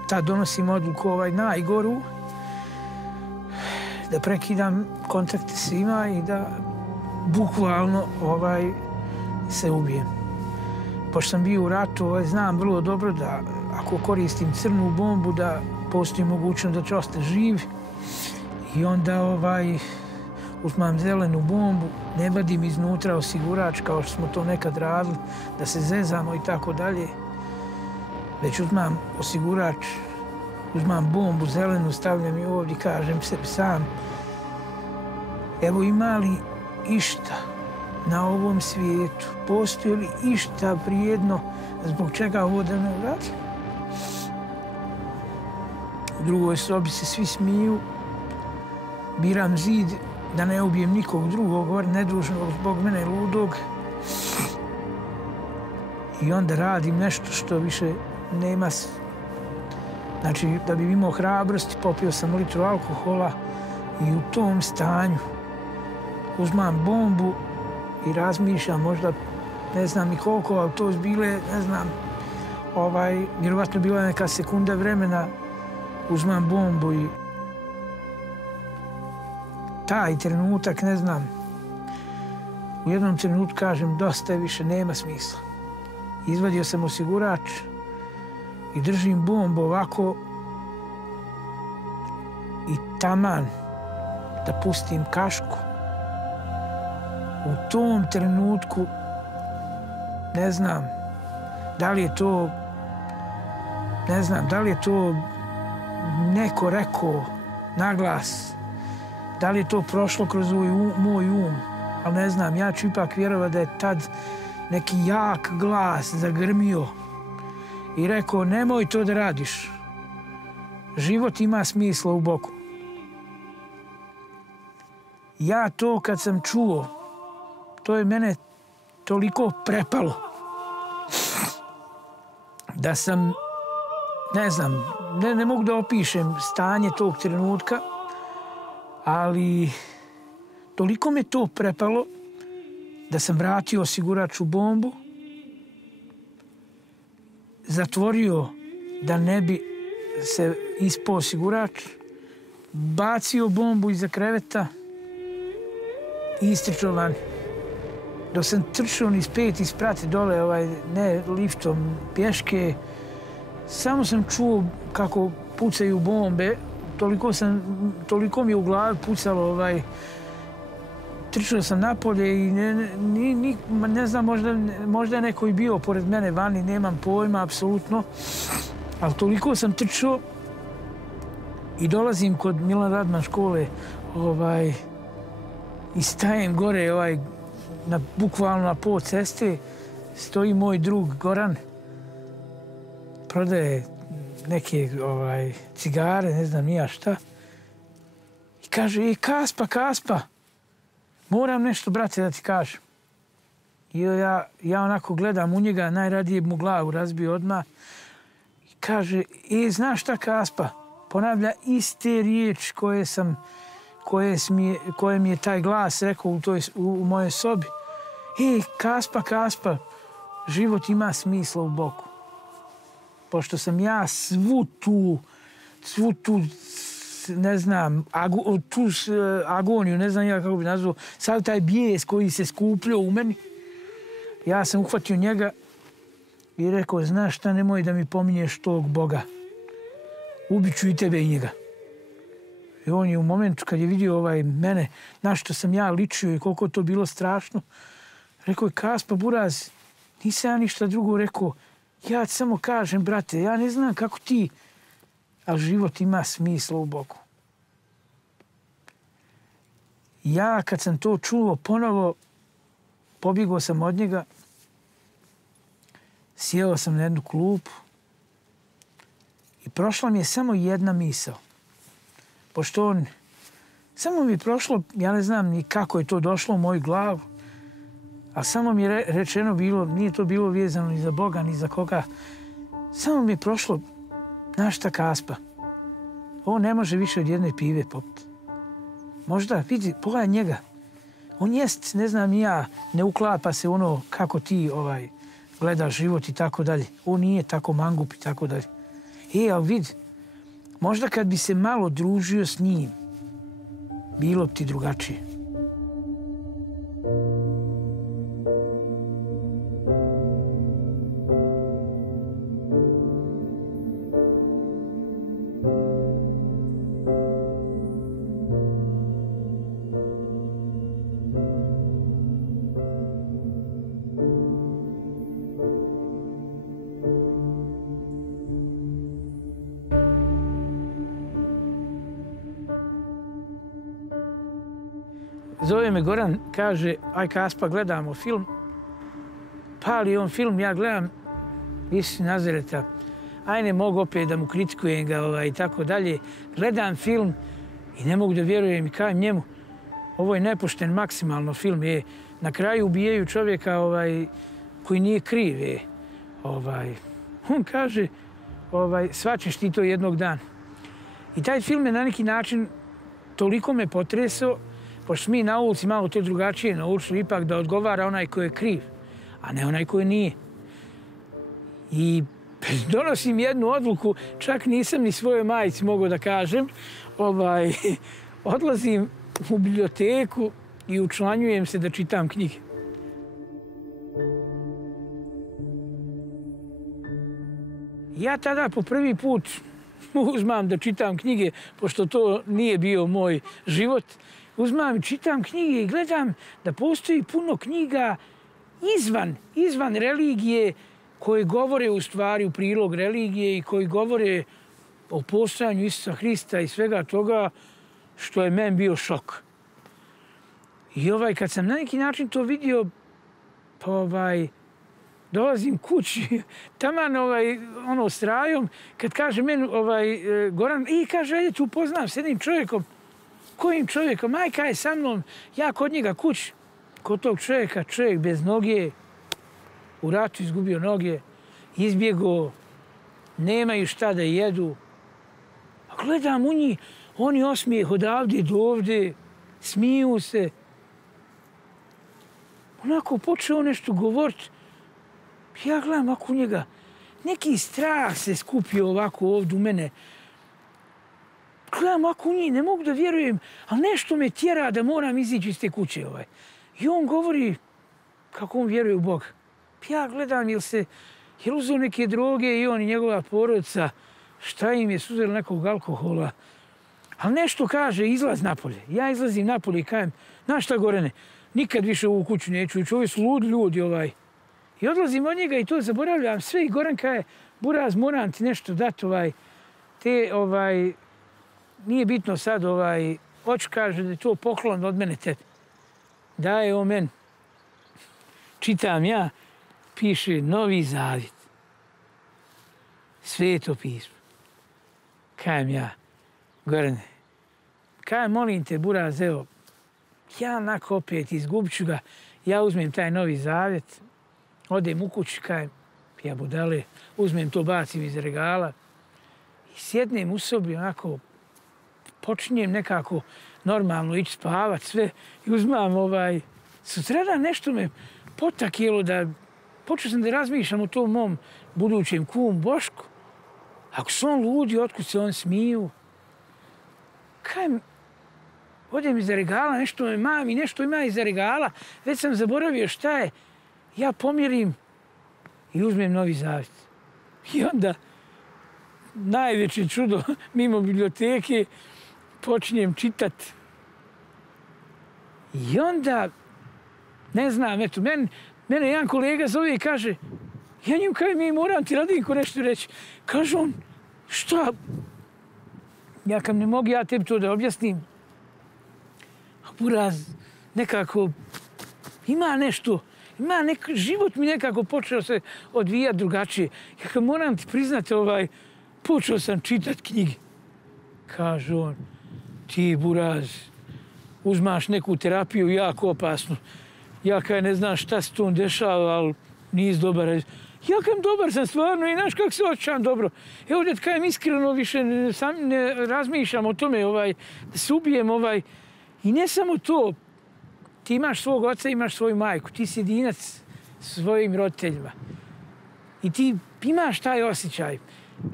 tad donosim odluku najgoru, da prekidam kontakte svima i da bukvalno se ubijem. Pošto sam bio u ratu, znam vrlo dobro da ako koristim crnu bombu, da postoji mogućnost da ću ostati živ. I onda uzmam zelenu bombu, ne vadim iznutra osigurač kao što smo to nekad radili, da se zezamo i tako dalje. Već uzmam osigurač, uzmam bombu zelenu, stavljam je ovdje i kažem sebi sam, evo ima li išta na ovom svijetu, postoji li išta vrijedno zbog čega ovo da ne uradim? U drugoj sobi se svi smiju, biram zid da ne ubijem nikog drugog, nedužnog zbog mene ludog. I onda radim nešto što više nema. Znači, da bi imao hrabrosti, popio sam litru alkohola i u tom stanju uzmam bombu i razmišljam, možda ne znam ni koliko, ali to bile, ne znam, vjerovatno bila neka sekunda vremena, uzmam bombu i taj trenutak, ne znam, u jednom trenutku kažem dosta je, više nema smisla. Izvadio sam osigurač i držim bombu ovako i taman da pustim kašku. U tom trenutku ne znam da li je to neko rekao naglas, da li je to prošlo kroz moj um, ali ne znam, ja ću ipak vjerovati da je tad neki jak glas zagrmio i rekao nemoj to da radiš. Život ima smisla u Bogu. Ja to kad sam čuo, to je mene toliko prepalo da sam, ne znam, ne mogu da opišem stanje tog trenutka, ali toliko me to prepalo da sam vratio osigurač u bombu, zatvorio da ne bi se ispao osigurač, bacio bombu iza kreveta i istrčao van. Dok sam trčao niz 5 isprate dole, ne liftom, pješke, samo sam čuo kako pucaju bombe, toliko mi je u glavi pucalo, trčao sam napolje i ne znam, možda je neko i bio pored mene vani, nemam pojma, apsolutno, ali toliko sam trčao i dolazim kod Milan Radman škole i stajem gore, bukvalno na pol ceste, stoji moj drug Goran, prodaje neke cigare, ne znam nija šta, i kaže, Kaspa, moram nešto, brate, da ti kažem. I ja onako gledam u njega, najradije mu glavu razbio odmah. I kaže, znaš šta Kaspa? Ponavlja iste riječi koje mi je taj glas rekao u mojoj sobi. Kaspa, život ima smisla u Bogu. Pošto sam ja svu tu ne znam, tu agoniju, ne znam ja kako bi nazvao, sad taj bijes koji se skupljao u meni, ja sam uhvatio njega i rekao, znaš šta, nemoj da mi pominješ tog Boga. Ubiću i tebe i njega. I on je u momentu kad je vidio mene, na što sam ja ličio i koliko to bilo strašno, rekao je, Kaspa, buraz, nisam ja ništa drugo rekao, ja ti samo kažem, brate, ja ne znam kako ti, ali život ima smisla u Bogu. Ja kad sam to čuo ponovo, pobjegao sam od njega, sjeo sam na jednu klupu i prošla mi je samo jedna misao. Pošto samo mi je prošlo, ja ne znam ni kako je to došlo u moju glavu, a samo mi je rečeno bilo, nije to bilo vezano ni za Boga, ni za koga. Samo mi je prošlo, znaš šta Kaspa, on ne može više od jedne pive popiti. Možda, vidi, pogledaj njega. On jest, ne znam ja, ne uklapa se ono kako ti gledaš život i tako dalje. On nije tako mangup i tako dalje. Ali vidi, možda kad bi se malo družio s njim, bilo bi ti drugačije. Zove me Goran, kaže, aj Kaspa, gledamo film. Pali on film, ja gledam, Isus Nazareta. Aj ne mogu opet da mu kritikujem ga i tako dalje. Gledam film i ne mogu da vjerujem i kažem njemu, ovo je nepošten maksimalno film. Na kraju ubijaju čovjeka koji nije kriv. On kaže, svaćeš ti to jednog dana. I taj film je na neki način toliko me potresao, pošto mi na ulici malo to drugačije naučili ipak da odgovara onaj ko je kriv, a ne onaj ko nije. I donosim jednu odluku, čak nisam ni svojoj majici mogao da kažem, odlazim u biblioteku i učlanjujem se da čitam knjige. Ja tada po prvi put uzmam da čitam knjige, pošto to nije bio moj život. Uzmam i čitam knjige i gledam da postoji puno knjiga izvan religije koje govore u stvari u prilog religije i koji govore o postojanju Isusa Hrista i svega toga što je meni bio šok. I kad sam na neki način to vidio, dolazim kući, taman s rajom, kad kaže meni Goran, kaže, ajde tu upoznam s jednim čovjekom. Kojim čovjekom? Majka je sa mnom, ja kod njega kući. Kod tog čovjeka, čovjek bez noge, u ratu izgubio noge, izbjegao, nemaju šta da jedu. A gledam u njih, oni osmijeh odavde do ovde, smiju se. Onako počeo nešto govoriti. Ja gledam ovako u njega, neki strah se skupio ovako ovdje u mene. Gledam ovako u njih, ne mogu da vjerujem, ali nešto me tjera da moram izići iz te kuće. I on govori kako on vjeruje u Boga. Ja gledam, jel uzeo neke droge i on i njegova porodica, šta im je, su uzeli nekog alkohola. Ali nešto kaže, izlaz napolje. Ja izlazim napolje i kažem, znaš šta Gorane, nikad više u ovu kuću neću ići, ovi su ludi ljudi. I odlazim od njega i to zaboravljam sve i Goran kaže, Buraz, moram ti nešto dati, nije bitno sad, hoću kaže da je to poklon od mene tebi. Daje on meni. Čitam ja, piše Novi Zavjet. Sveto pismo. Kajem ja, Gorane, kajem molim te Buraz, evo, ja onako opet izgubit ću ga, ja uzmem taj Novi Zavjet, odem u kući, kajem, ja budale, uzmem to, bacim iz regala i sjednem u sobi, onako, počinjem nekako normalno ići spavat sve i uzmam sutradan nešto me potakjelo da počeo sam da razmišljam o tom mom budućem kum Bošku. Ako su on ludi, otkud se on smiju? Kajem, odem iza regala, nešto me mami, nešto ima iza regala, već sam zaboravio šta je. Ja pomjerim i uzmem Novi Zavjet. I onda, najveće čudo, mimo biblioteke, počinjem čitat. I onda, ne znam, eto, mene jedan kolega zove i kaže, ja njim kažem, moram ti Radinko nešto reći. Kaže on, šta? Ja kam ne mogu ja tebi to da objasnim. Buraz, nekako ima nešto, život mi nekako počeo se odvijati drugačije. Ja moram ti priznati, počeo sam čitati knjige. Kaže on, ti Buraz, uzmaš neku terapiju jako opasnu. Ja kaj ne znam šta se tu dešava, ali nis dobar. Ja kajem dobar sam stvarno i znaš kako se osjećam dobro. Evo da kajem iskreno više ne razmišljam o tome da se ubijem. I ne samo to, ti imaš svog oca, imaš svoju majku, ti si jedinac svojim roditeljima. I ti imaš taj osjećaj.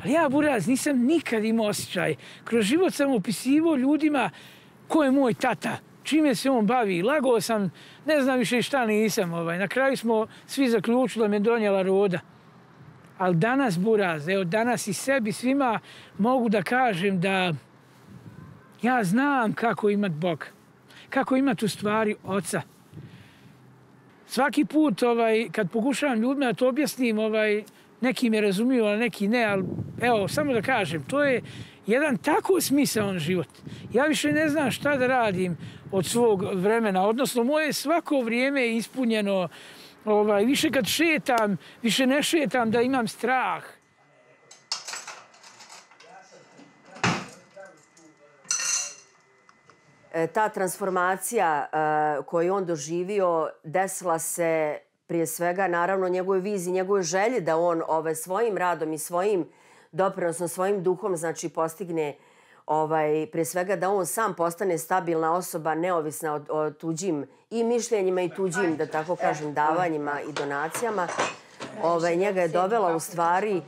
Ali ja, Buraz, nisam nikad imao osjećaj. Kroz život sam opisivao ljudima ko je moj tata, čime se on bavi. Lagao sam, ne znam više šta nisam. Na kraju smo svi zaključili da me donijela roda. Ali danas, Buraz, evo danas i sebi svima mogu da kažem da ja znam kako imat Boga. Kako imat u stvari oca. Svaki put kad pokušavam ljudima da to objasnim, neki me razumiju, ali neki ne, ali evo, samo da kažem, to je jedan tako smisalan život. Ja više ne znam šta da radim od svog vremena, odnosno moje svako vrijeme je ispunjeno, više kad šetam, više ne šetam da imam strah. Ta transformacija koju on doživio desila se prije svega, naravno, njegove vizije, njegove želje da on svojim radom i svojim doprinosom, svojim duhom, znači, postigne prije svega da on sam postane stabilna osoba, neovisna o tuđim i mišljenjima i tuđim, da tako kažem, davanjima i donacijama. Njega je dovela u stvari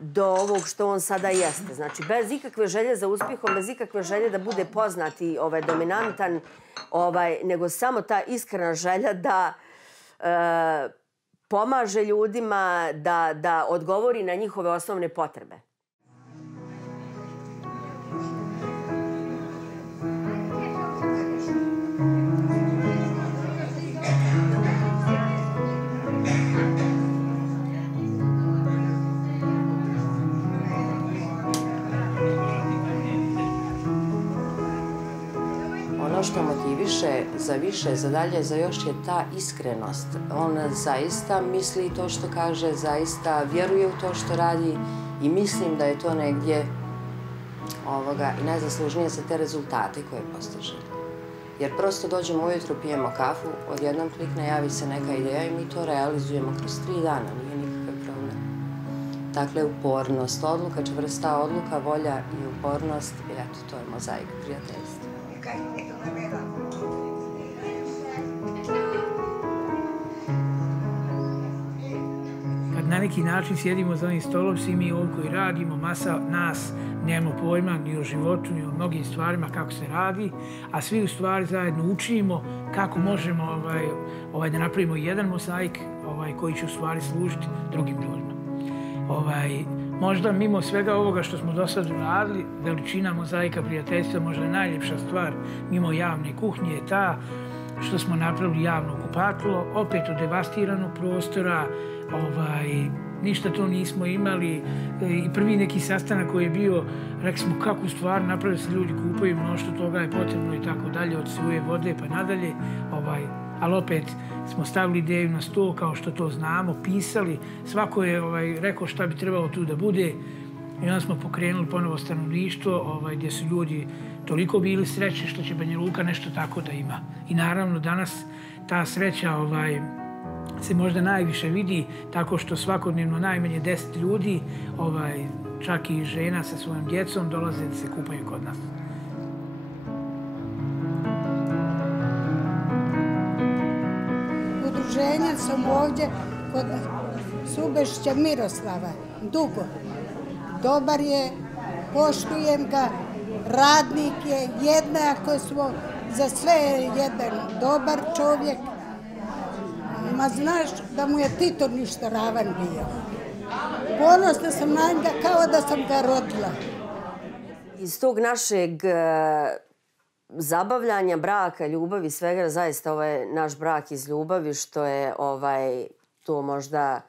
do ovog što on sada jeste. Znači, bez ikakve želje za uspjehom, bez ikakve želje da bude poznat i dominantan, nego samo ta iskrena želja da pomaže ljudima, da odgovori na njihove osnovne potrebe. Ono što motiviše za više, za dalje, za još je ta iskrenost. On zaista misli to što kaže, zaista vjeruje u to što radi i mislim da je to negdje i najzaslužnije za te rezultate koje postiže. Jer prosto dođemo ujutro, pijemo kafu, odjednom klikne, javi se neka ideja i mi to realizujemo kroz 3 dana, nije nikakav problem. Dakle, upornost, odluka, čvrsta odluka, volja i upornost, i eto, to je mozaik prijateljstva. Kad na neki način sjedimo za ovim stolom, svi mi ovdje koji radimo, masa nas nemamo pojma ni o životu, ni o mnogim stvarima kako se radi, a svi u stvari zajedno učimo kako možemo da napravimo jedan mozaik koji će u stvari služiti drugim ljudima. Možda mimo svega ovoga što smo do sada radili, veličina mozaika prijateljstva možda je najljepša stvar mimo javne kuhnje je ta što smo napravili javno kupatilo, opet od devastiranog prostora, ništa to nismo imali i prvi neki sastanak koji je bio, rekli smo kakvu stvar napravili se ljudi kupaju, mnoštvo toga je potrebno i tako dalje, od svoje vode pa nadalje, ali opet smo stavili ideju na sto kao što to znamo, pisali, svako je rekao šta bi trebalo tu da bude i onda smo pokrenuli ponovo stanovništvo gdje su ljudi toliko bili srećni što će Banja Luka nešto tako da ima. I naravno danas ta sreća se možda najviše vidi tako što svakodnevno najmanje 10 ljudi, čak i žena sa svojom djecom, dolaze da se kupaju kod nas. Udruženja sam ovdje kod Subešića Miroslava, dugo. Dobar je, poštujem ga, radnik je, jednako smo, za sve je jedan dobar čovjek. Ma znaš da mu je Tito ništa ravan bio. Ponosna sam na njega kao da sam ga rodila. Iz tog našeg zabavljanja, braka, ljubavi, svega, zaista ovo je naš brak iz ljubavi, što je to možda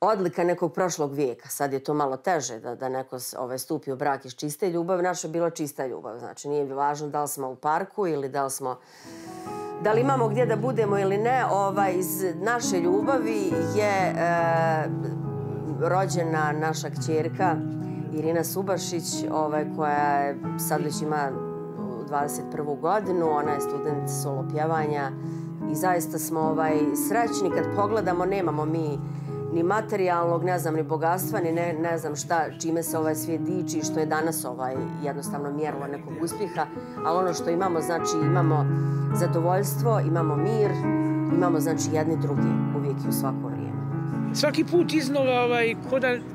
odlika nekog prošlog vijeka. Sad je to malo teže da neko stupi u brak iz čiste ljubavi. Naša je bila čista ljubav. Znači, nije važno da li smo u parku ili da li imamo gdje da budemo ili ne. Iz naše ljubavi je rođena naša kćerka Irina Subašić, koja je sad već ima 21. godinu. Ona je student solo pjevanja i zaista smo srećni kad pogledamo. Nemamo mi ni materijalnog, ne znam, ni bogatstva, ni ne znam šta, čime se ovaj svijet diči, što je danas jednostavno mjerilo nekog uspjeha, ali ono što imamo, znači imamo zadovoljstvo, imamo mir, imamo znači jedni drugi uvijek i u svako vrijeme. Svaki put iznova,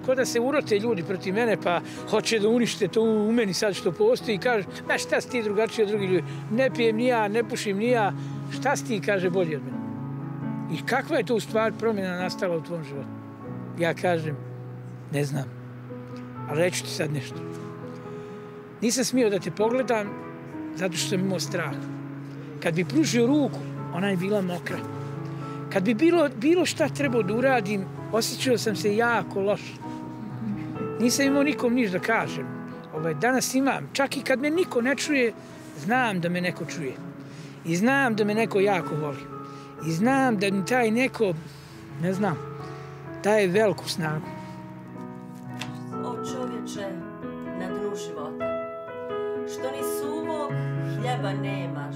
ko da se urote ljudi protiv mene, pa hoće da unište to u meni sad što postoji i kaže, šta si ti drugačiji od drugih ljudi, ne pijem ni ja, ne pušim ni ja, šta si ti, kaže, bolji od mene. I kakva je to u stvari promjena nastala u tvom životu? Ja kažem, ne znam, ali reću ti sad nešto. Nisam smio da te pogledam zato što sam imao strah. Kad bi pružio ruku, ona je bila mokra. Kad bi bilo šta trebao da uradim, osjećao sam se jako loše. Nisam imao nikom niš da kažem. Danas imam. Čak i kad me niko ne čuje, znam da me neko čuje. I znam da me neko jako voli. I znam da mi taj neko, ne znam, daje veliku snagu. O čovječe na dnu života, što ni suvog hljeba nemaš,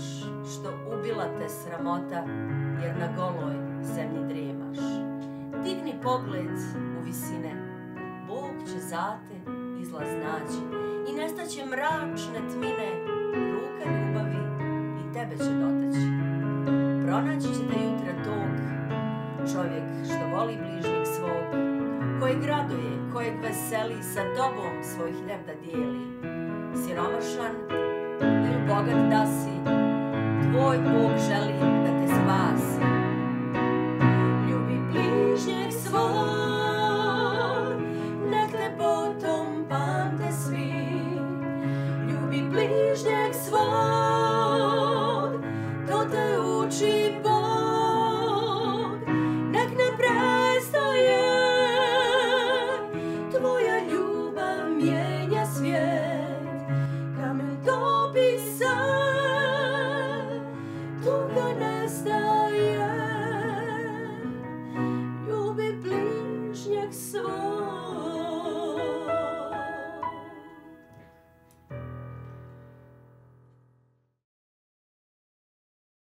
što ubila te sramota, jer na goloj zemlji dremaš. Digni pogled u visine, Bog će za te izlaz naći i nestaće mračne tmine, ruka ljubavi i tebe će dotaći. Pronaći ćete jutra tog, čovjek što voli bližnjeg svog, kojeg raduje, kojeg veseli, sa tobom svoj hljeb da dijeli. Siromašan ili bogat da si, tvoj Bog želi da te spasi. Ljubi bližnjeg svog, nek te potom pamte svi. Ljubi bližnjeg svog, to te uči Bog, nek ne prestaje. Tvoja ljubav mijenja svijet, kamen topi se, tuga nestaje. Ljubi bližnjeg svog.